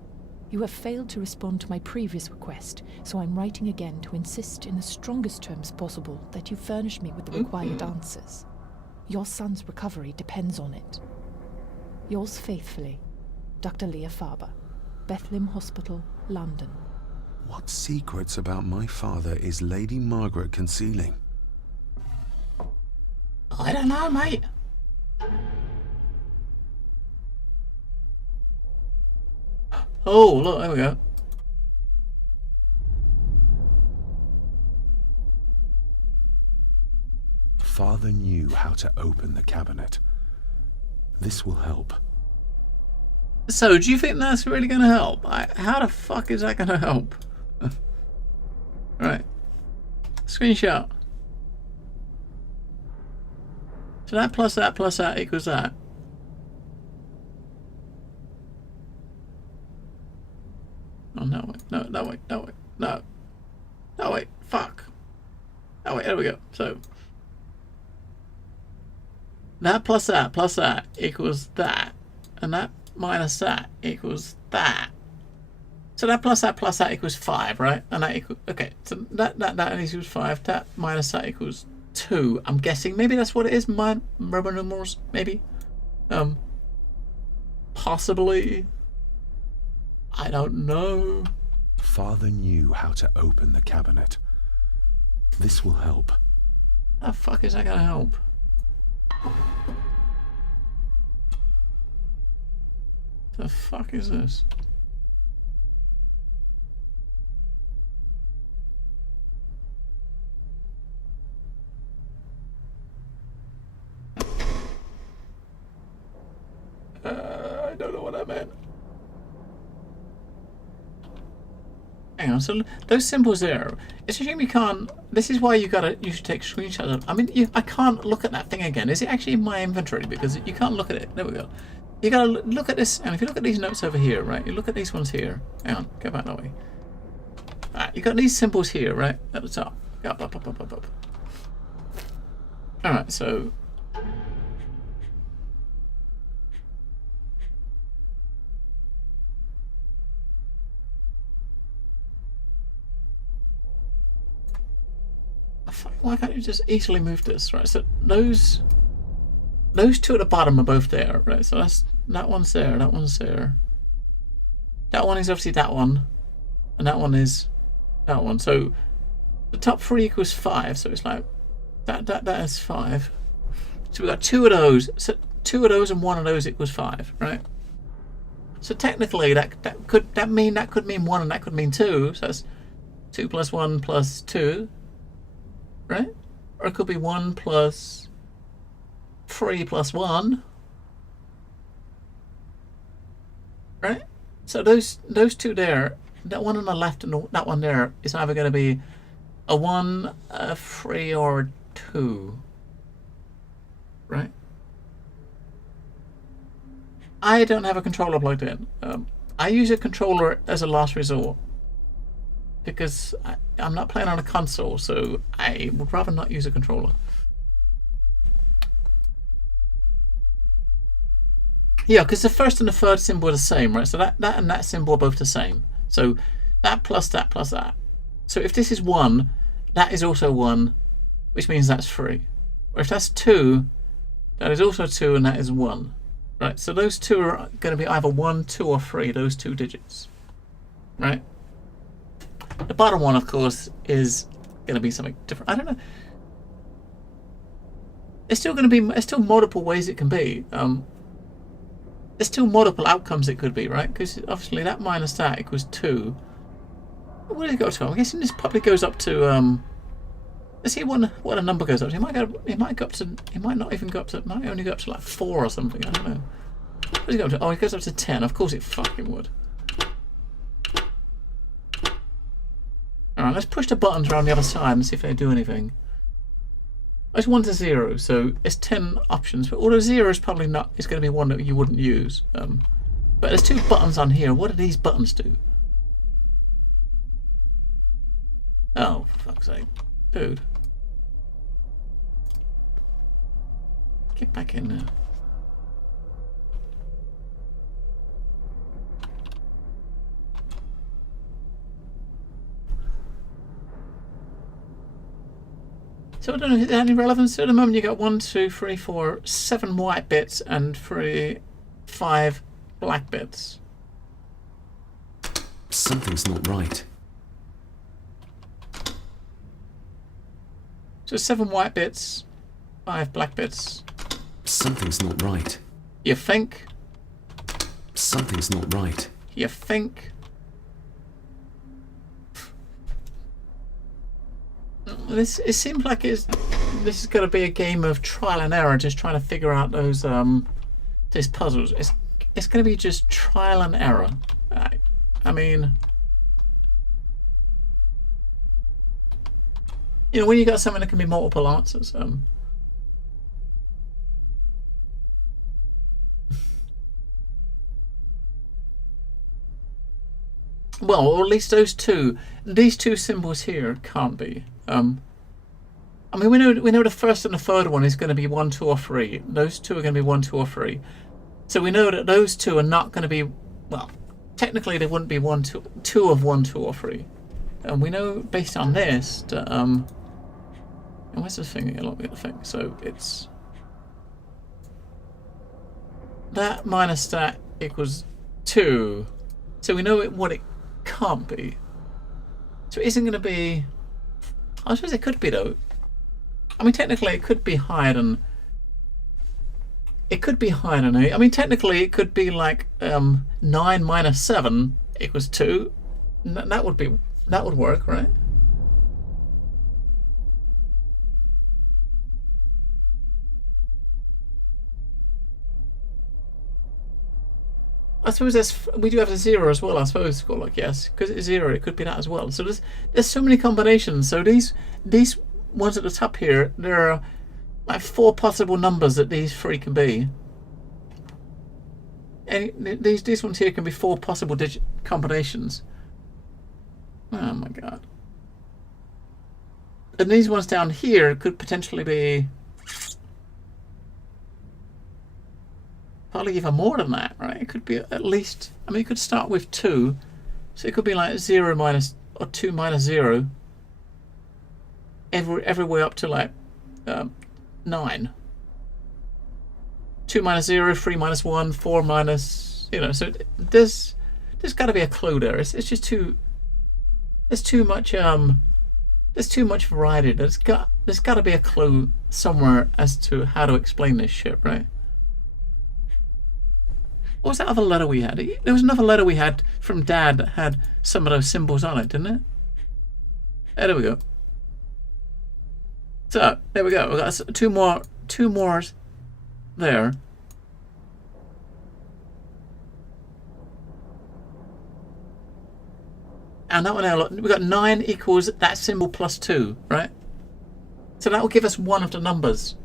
You have failed to respond to my previous request, so I'm writing again to insist in the strongest terms possible that you furnish me with the required answers. Your son's recovery depends on it. Yours faithfully, Dr. Leah Faber, Bethlehem Hospital, London. What secrets about my father is Lady Margaret concealing? I don't know, mate. Oh, look, there we go. Father knew how to open the cabinet. This will help. So, do you think that's really going to help? How the fuck is that going to help? Right. Screenshot. So that plus that equals that. Oh, no, wait. No, wait. Fuck. Oh, wait, there we go. So, that plus that equals that. And that minus that equals that. So that plus that equals 5, right? And that equals, okay, so that equals 5. That minus that equals 2. I'm guessing maybe that's what it is. Roman numerals, maybe. Possibly. I don't know. Father knew how to open the cabinet. This will help. How the fuck is that gonna help? The fuck is this? I don't know what that meant. Hang on, so those symbols there, it's a shame you can't, this is why you should take screenshots of. I mean, I can't look at that thing again. Is it actually in my inventory? Because you can't look at it. There we go. You gotta look at this, and if you look at these notes over here, right, you look at these ones here. Hang on, go back that way. Alright, you got these symbols here, right, at the top. Up. Alright, so why can't you just easily move this, right? So those two at the bottom are both there, right? So that one's there, that one's there. That one is obviously that one, and that one is that one. So the top 3 equals 5, so it's like that is 5. So we've got 2 of those. So 2 of those and 1 of those equals 5, right? So technically that could mean 1 and that could mean 2. So that's 2 plus 1 plus 2. Right? Or it could be 1 plus 3 plus 1. Right? So those 2 there, that one on the left and that one there is either going to be a 1, a 3, or a 2. Right? I don't have a controller plugged in. I use a controller as a last resort. Because I'm not playing on a console, so I would rather not use a controller. Yeah, because the first and the third symbol are the same, right? So that and that symbol are both the same. So that plus that plus that. So if this is 1, that is also 1, which means that's 3. Or if that's 2, that is also 2 and that is 1. Right? So those 2 are going to be either 1, 2, or 3, those 2 digits. Right? The bottom one, of course, is going to be something different. I don't know. It's still going to be. There's still multiple ways it can be. There's still multiple outcomes it could be, right? Because obviously that minus that equals 2. What did it go to? I'm guessing this probably goes up to. Let's see what a number goes up to. It might go up to. It might not even go up to. It might only go up to like 4 or something. I don't know. What does it go up to? Oh, it goes up to 10. Of course it fucking would. Alright, let's push the buttons around the other side and see if they do anything. It's 1 to 0, so it's 10 options. But although 0 is probably not, it's going to be one that you wouldn't use. But there's 2 buttons on here. What do these buttons do? Oh, for fuck's sake. Dude. Get back in there. So I don't know, is there any relevance? So at the moment you got 1, 2, 3, 4, 7 white bits and 5 black bits. Something's not right. So 7 white bits, 5 black bits. Something's not right. You think? Something's not right. You think? It seems like this is going to be a game of trial and error, just trying to figure out those puzzles. It's going to be just trial and error. I mean, you know, when you got something that can be multiple answers. Well, or at least these two symbols here can't be. I mean, we know the first and the third one is going to be 1, 2, or 3. Those two are going to be 1, 2, or 3. So we know that those two are not going to be, well, technically they wouldn't be 2 of 1, 2, or 3. And we know based on this that and where's the thing? Let me get the thing. So it's that minus that equals 2. So we know what it can't be. So it isn't going to be. I suppose it could be though. I mean, technically it could be higher than. It could be higher than 8. I mean, technically it could be like 9 minus 7 equals 2. That would work, right? I suppose we do have a 0 as well. I suppose, like, yes, because it's 0, it could be that as well. So there's so many combinations. So these ones at the top here, there are like 4 possible numbers that these 3 can be. And these ones here can be 4 possible digit combinations. Oh my god! And these ones down here could potentially be probably even more than that, right? It could be at least. I mean, you could start with 2, so it could be like 0 minus or 2 minus 0. Every way up to like 9. 2 minus 0, 3 minus 1, 4 minus, you know. So there's got to be a clue there. It's just too. There's too much. There's too much variety. There's got to be a clue somewhere as to how to explain this shit, right? What was that other letter we had? There was another letter we had from Dad that had some of those symbols on it, didn't it? There we go. So there we go. We got two more there. And that one now, look, we got 9 equals that symbol plus 2, right? So that will give us one of the numbers.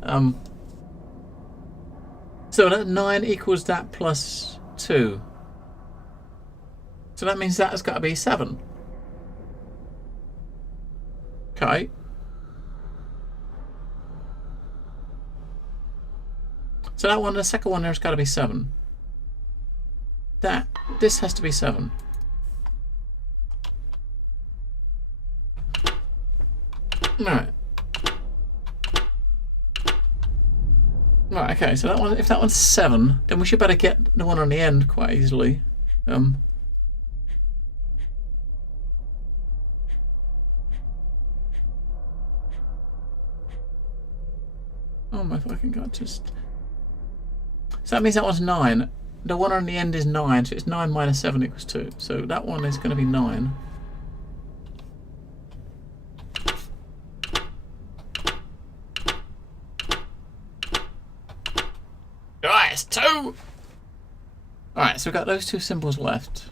So that 9 equals that plus 2. So that means that has got to be 7. Okay. So that one, the second one there's got to be 7. This has to be 7. Alright. Right, okay, so that one, if that one's 7, then we should better get the one on the end quite easily. Oh my fucking god, just... So that means that one's 9. The one on the end is 9, so it's 9 minus 7 equals 2. So that one is going to be 9. Right, it's 2! Alright, so we've got those two symbols left.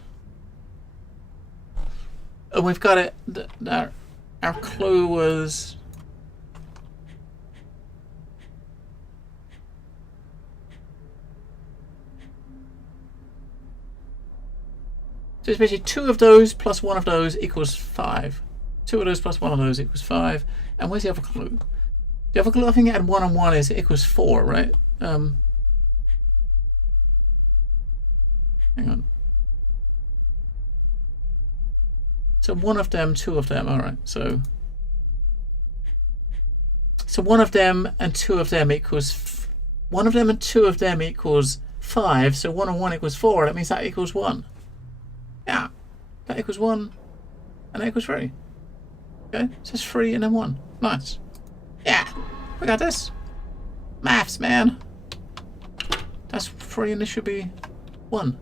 And we've got it. Our clue was. So it's basically 2 of those plus 1 of those equals 5. 2 of those plus 1 of those equals 5. And where's the other clue? The other clue I think it had 1 and 1 is equals 4, right? Hang on. So 1 of them, 2 of them. All right. So 1 of them and 2 of them equals 1 of them and 2 of them equals 5. So 1 and 1 equals 4. That means that equals 1. Yeah, that equals 1, and that equals 3. Okay, so it's 3 and then 1. Nice. Yeah, we got this. Maths, man. That's 3 and this should be 1.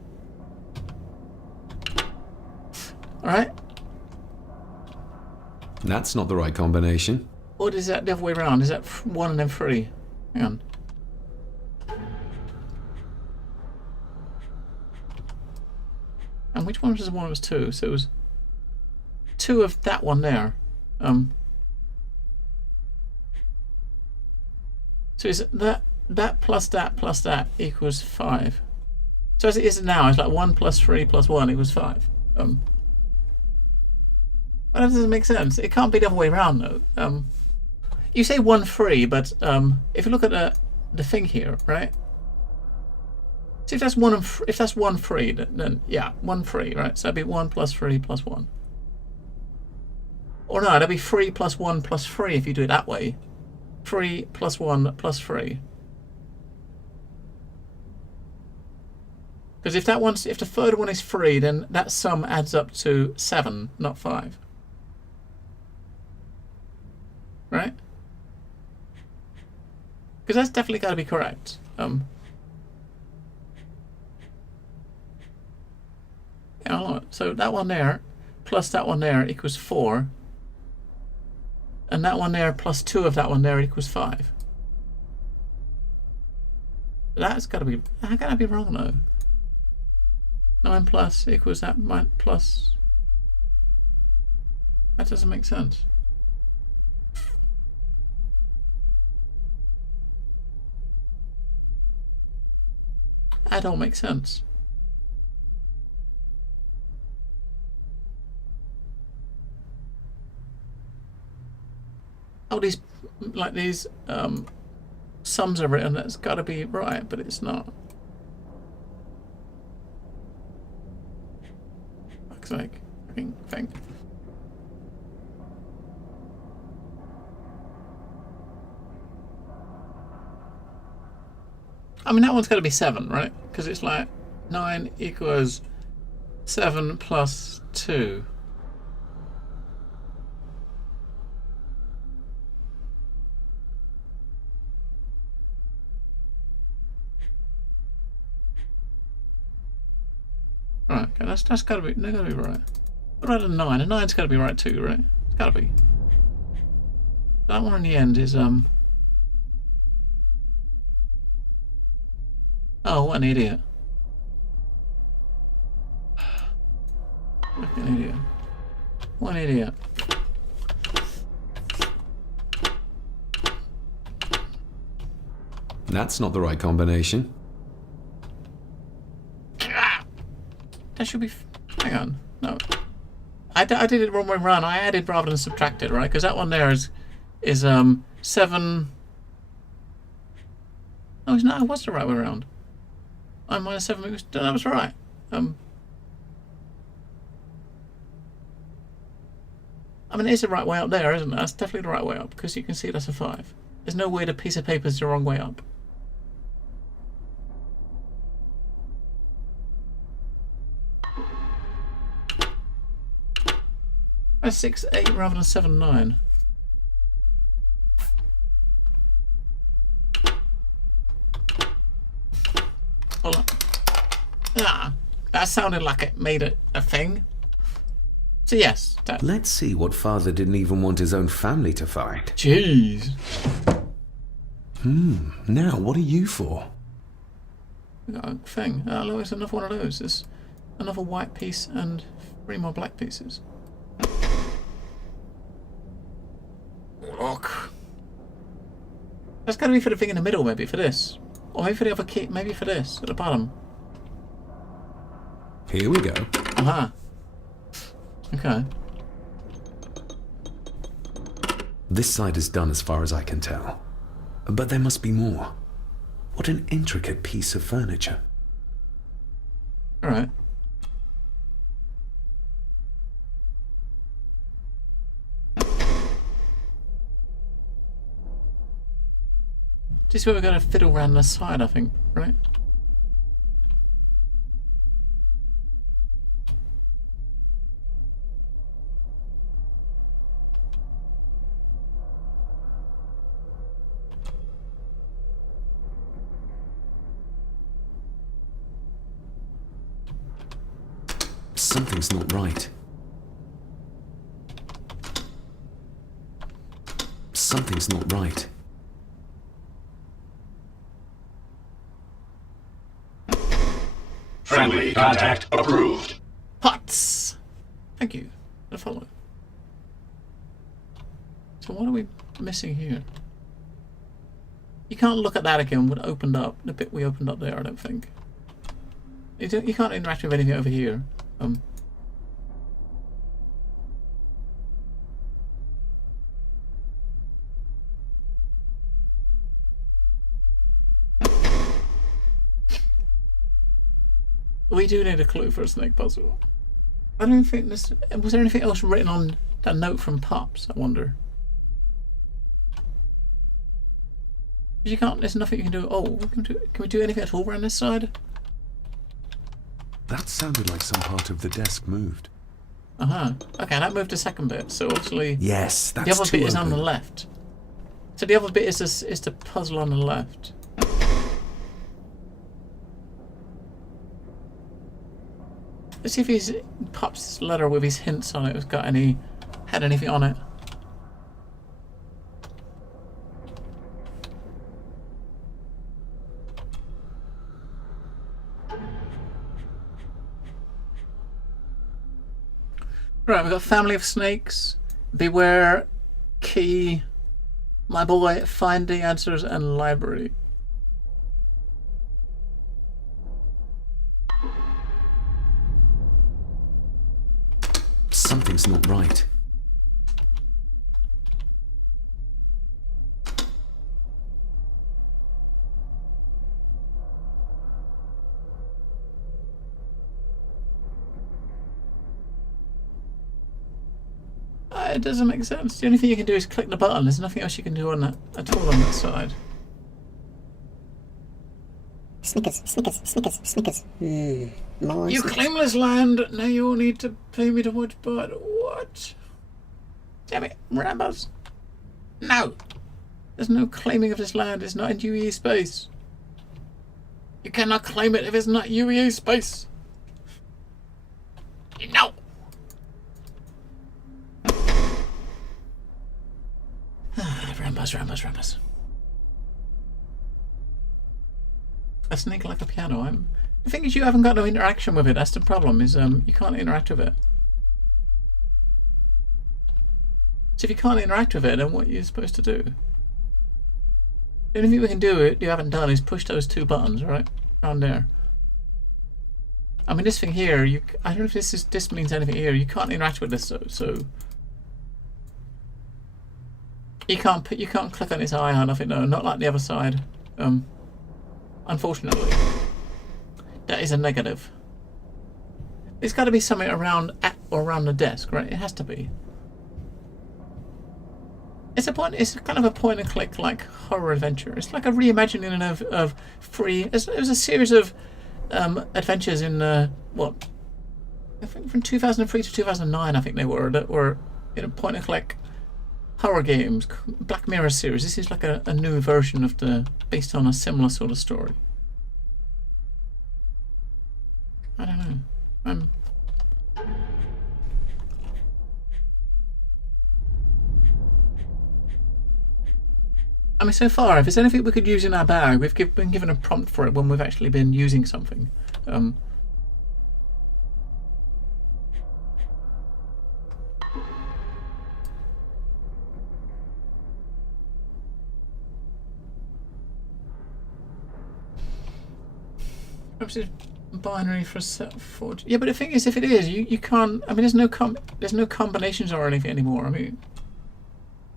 Alright. That's not the right combination. Or is that the other way around? Is that 1 and then 3? Hang on. And which one was the one that was 2? So it was 2 of that one there. So is that plus that equals 5. So as it is now, it's like 1 plus 3 plus 1 equals 5. Well, that doesn't make sense. It can't be the other way around though. You say 1 3, but if you look at the thing here, right? So if that's 1 3, then yeah, 1 3, right? So that'd be 1 plus 3 plus 1. Or no, that'd be 3 plus 1 plus 3 if you do it that way. 3 plus 1 plus 3. Because if the third one is 3, then that sum adds up to 7, not 5. Right? Because that's definitely got to be correct. So that one there plus that one there equals 4. And that one there plus 2 of that one there equals 5. That's got to be... How can I be wrong though? 9 plus equals that plus... That doesn't make sense. That don't make sense. Oh, these sums are written. That's got to be right, but it's not. Fuck's sake! Think. I mean, that one's got to be 7, right? Because it's like 9 equals 7 plus 2. Right, okay, that's gotta be right. What about a 9? A 9's gotta be right too, right? It's gotta be. That one in the end is oh, what an idiot. What an idiot. What an idiot. That's not the right combination. That should be... Hang on. No. I did it the wrong way around. I added rather than subtracted, right? Because that one there is 7... No, it's not. It was the right way around. 9 minus 7 equals... That was right. I mean, it is the right way up there, isn't it? That's definitely the right way up, because you can see that's a 5. There's no way the piece of paper is the wrong way up. That's 6 8 rather than 7 9. Hold on. Ah, that sounded like it made it a thing. So yes, that... Let's see what father didn't even want his own family to find. Jeez. Now what are you for? We got a thing. Oh, look, it's another one of those. There's another white piece and 3 more black pieces. Look. That's got to be for the thing in the middle, maybe for this. Or maybe for the other key, maybe for this, at the bottom. Here we go. Aha. Okay. This side is done as far as I can tell. But there must be more. What an intricate piece of furniture. Alright. This is where we're going to fiddle around the side, I think, right? Something's not right. Something's not right. Friendly contact approved. Pots! Thank you. The follow. So what are we missing here? You can't look at that again. What opened up? The bit we opened up there, I don't think. You can't interact with anything over here. We do need a clue for a snake puzzle. I don't think this... Was there anything else written on that note from Pops, I wonder? You can't... There's nothing you can do... Oh, can we do anything at all around this side? That sounded like some part of the desk moved. Uh-huh. Okay, that moved the second bit, so obviously... Yes, that's the other too bit is on the open. left. So the other bit is the puzzle on the left. Let's see if his Pop's letter with his hints on it has got had anything on it. Right, we've got family of snakes. Beware, key, my boy, find the answers, and library. Something's not right. It doesn't make sense. The only thing you can do is click the button. There's nothing else you can do on that at all on that side. Snickers, Snickers, Snickers, Snickers. More You Snickers. claim this land, now you'll need to pay me to watch, but what? Damn it, Rambos. No! There's no claiming of this land, it's not in UE space. You cannot claim it if it's not UEA space. No! Rambos. A snake like a piano. The thing is, you haven't got no interaction with it. That's the problem. Is you can't interact with it. So if you can't interact with it, then what are you supposed to do? The only thing we can do you haven't done is push those 2 buttons right around there. I mean, this thing here, I don't know if this means anything here. You can't interact with this though, so you can't click on its eye or nothing. No, not like the other side. Unfortunately, that is a negative. There's got to be something around the desk, right? It has to be. It's kind of a point and click like horror adventure. It's like a reimagining of free. It was a series of adventures in what? I think from 2003 to 2009. I think they were that were point and click horror games. Black Mirror series. This is like a new version of based on a similar sort of story. I don't know. I mean, so far, if there's anything we could use in our bag, we've been given a prompt for it when we've actually been using something. Perhaps it's binary for set forge. Yeah, but the thing is, if it is, you can't. I mean, there's no combinations or anything anymore. I mean,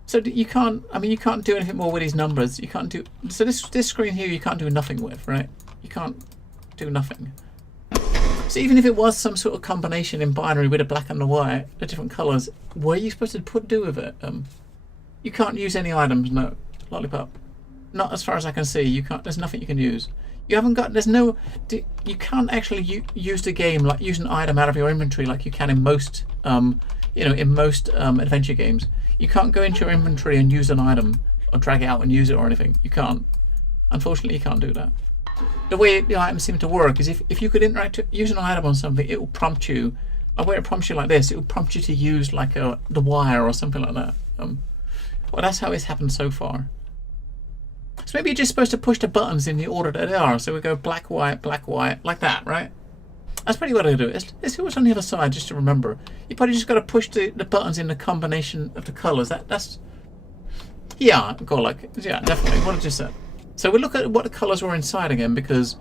so you can't. I mean, you can't do anything more with these numbers. You can't do. So this screen here, you can't do nothing with, right? You can't do nothing. So even if it was some sort of combination in binary with a black and the white, the different colours, what are you supposed to do with it? You can't use any items. No, lollipop. Not as far as I can see. You can't. There's nothing you can use. You haven't got. There's no. You can't actually use the game like use an item out of your inventory like you can in most. In most adventure games. You can't go into your inventory and use an item or drag it out and use it or anything. You can't. Unfortunately, you can't do that. The way the items seem to work is if you could use an item on something, it will prompt you. Where it prompts you like this, it will prompt you to use like the wire or something like that. Well, that's how it's happened so far. So maybe you're just supposed to push the buttons in the order that they are. So we go black, white, like that, right? That's pretty what I do. Let's see what's on the other side, just to remember. You probably just got to push the buttons in the combination of the colours. That's yeah, go like yeah, definitely. What did you say? So we'll look at what the colours were inside again, because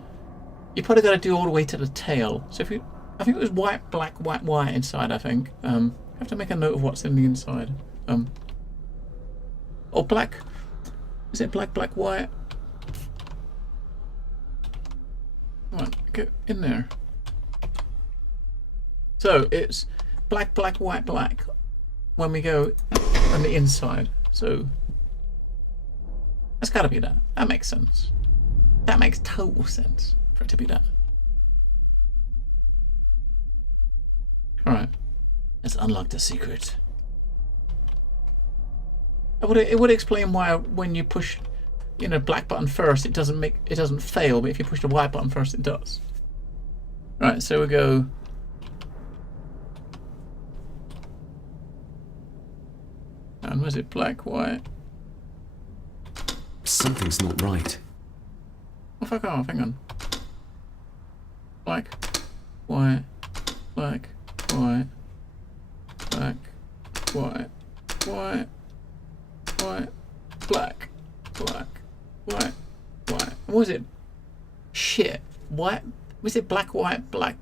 you probably got to do all the way to the tail. So I think it was white, black, white inside. I think. I have to make a note of what's in the inside. Or black. Is it black, white? Come on, go in there. So it's black, white, black when we go on the inside. So that's got to be that. That makes sense. That makes total sense for it to be that. All right, let's unlock the secret. It would explain why when you push, black button first, it doesn't fail, but if you push the white button first, it does. Right, so we go. And was it black, white? Something's not right. Oh, fuck off, hang on. Black, white, black, white, black, white, white, white, black, white. What was it? Shit. White? Was it black, white, black?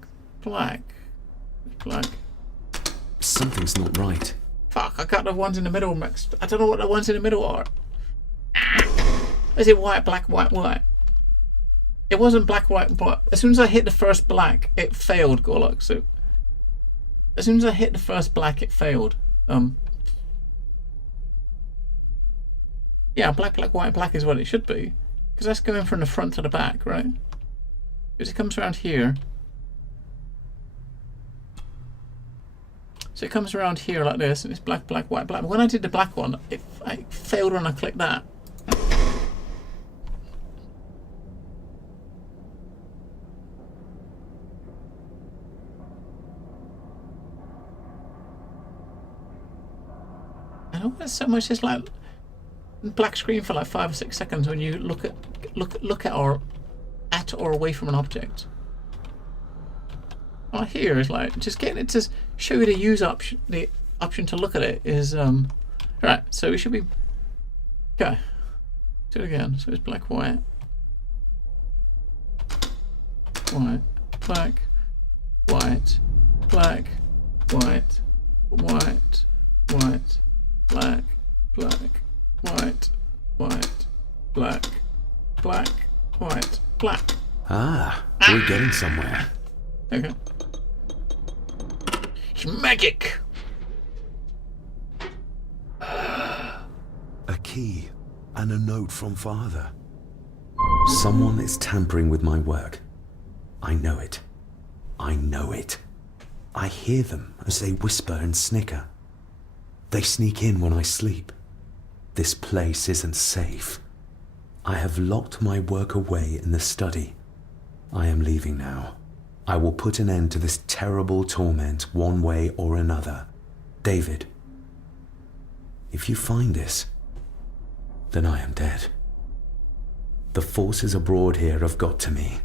Something's not right. Fuck, I got the ones in the middle mixed. I don't know what the ones in the middle are. Is it white, black, white? It wasn't black, white, but as soon as I hit the first black, it failed, Gorlock. So as soon as I hit the first black, it failed. Yeah, black, white, black is what it should be. Because that's going from the front to the back, right? Because it comes around here. So it comes around here like this, and it's black, white, black. But when I did the black one, I failed when I clicked that. I don't know, so much it's like black screen for like 5 or 6 seconds when you look at or away from an object. Oh, here is like just getting it to show you the use option. The option to look at it is right. So we should be okay. Do it again. So it's black, white, black, black, white, black, white, black, black. Ah, we're getting somewhere. Okay. It's magic. A key and a note from Father. Someone is tampering with my work. I know it. I hear them as they whisper and snicker. They sneak in when I sleep. This place isn't safe. I have locked my work away in the study. I am leaving now. I will put an end to this terrible torment one way or another. David, if you find this, then I am dead. The forces abroad here have got to me.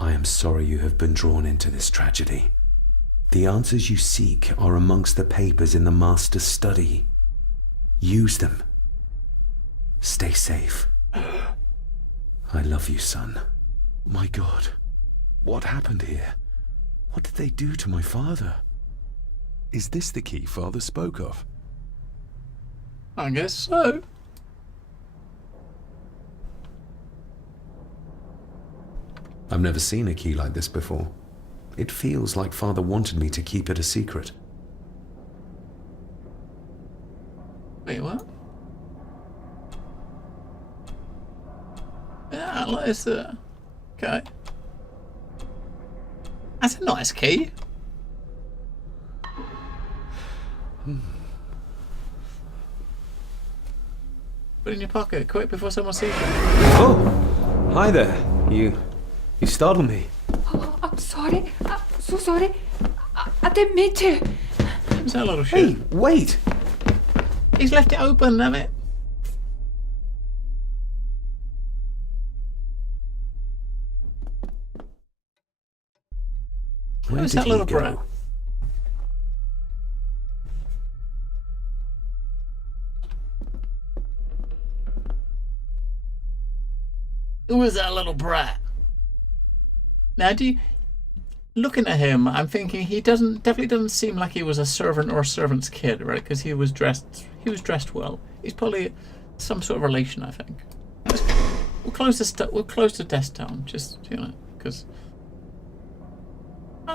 I am sorry you have been drawn into this tragedy. The answers you seek are amongst the papers in the Master's study. Use them. Stay safe. I love you, son. My God, what happened here? What did they do to my father? Is this the key Father spoke of? I guess so. I've never seen a key like this before. It feels like Father wanted me to keep it a secret. Wait, what? Yeah, like it's okay. That's a nice key. Put it in your pocket, quick, before someone sees you. Oh! Hi there. You startled me. Oh, I'm sorry. I'm so sorry. I didn't mean to. What's that little shit? Hey, wait! He's left it open, damn it. Where's that little brat? Who is that little brat? Now, looking at him, I'm thinking he definitely doesn't seem like he was a servant or a servant's kid, right? Because he was dressed well. He's probably some sort of relation, I think. We'll close the desk down, just because.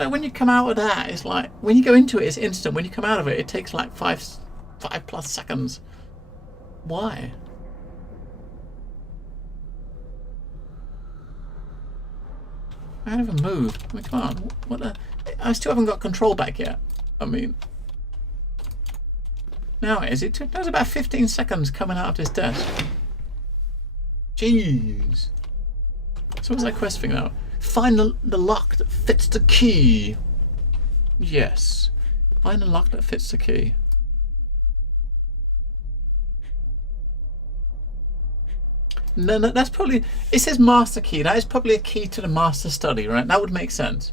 When you come out of that, it's like when you go into it, it's instant. When you come out of it, it takes like five plus seconds. Why? I haven't moved. I mean, come on. What? I still haven't got control back yet. I mean, now it took about 15 seconds coming out of this desk. Jeez. So what's that quest thing now? Find the lock that fits the key. Yes. Find the lock that fits the key. No, that's probably... It says master key. That is probably a key to the master study, right? That would make sense.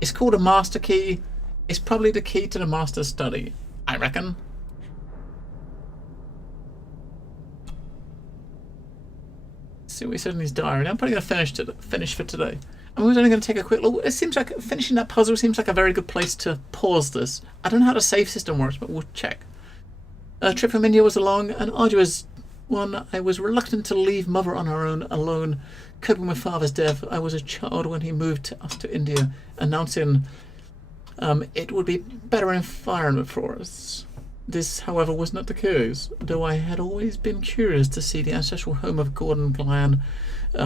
It's called a master key. It's probably the key to the master study, I reckon. Let's see what he said in his diary. I'm probably going to finish for today. I was only going to take a quick look. It seems like finishing that puzzle seems like a very good place to pause this. I don't know how the save system works, but we'll check. A trip from India was a long and arduous one. I was reluctant to leave Mother on her own, alone, coping with Father's death. I was a child when he moved us to India, announcing it would be better environment for us. This, however, was not the case, though I had always been curious to see the ancestral home of Gordon Glan.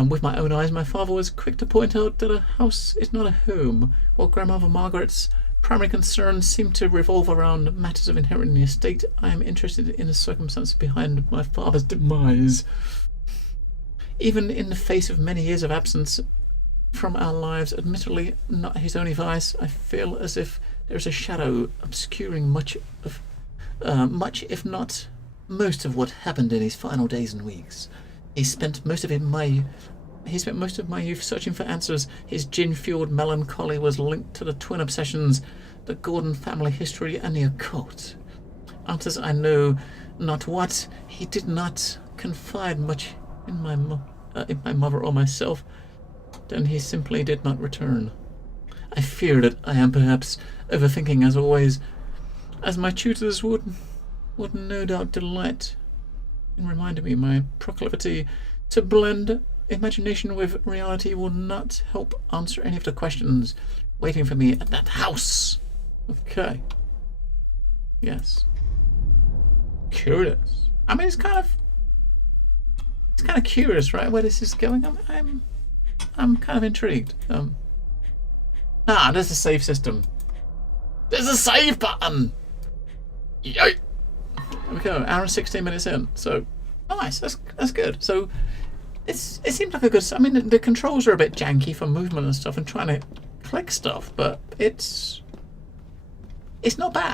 With my own eyes, my father was quick to point out that a house is not a home. While Grandmother Margaret's primary concerns seem to revolve around matters of inheriting the estate, I am interested in the circumstances behind my father's demise. Even in the face of many years of absence from our lives, admittedly not his only vice, I feel as if there is a shadow obscuring much, if not most, of what happened in his final days and weeks. He spent most of my youth searching for answers. His gin-fueled melancholy was linked to the twin obsessions, the Gordon family history and the occult. Answers I know not what. He did not confide much in my mother or myself. Then he simply did not return. I fear that I am perhaps overthinking, as always, as my tutors would no doubt delight in reminding me my proclivity to blend imagination with reality will not help answer any of the questions waiting for me at that house. Okay. Yes. Curious. I mean, it's kind of curious, right? Where this is going. I'm kind of intrigued. There's a save system. There's a save button. Yay. There we go. Hour and 16 minutes in. So nice. That's good. So it seems like a good. I mean, the controls are a bit janky for movement and stuff, and trying to click stuff, but it's not bad.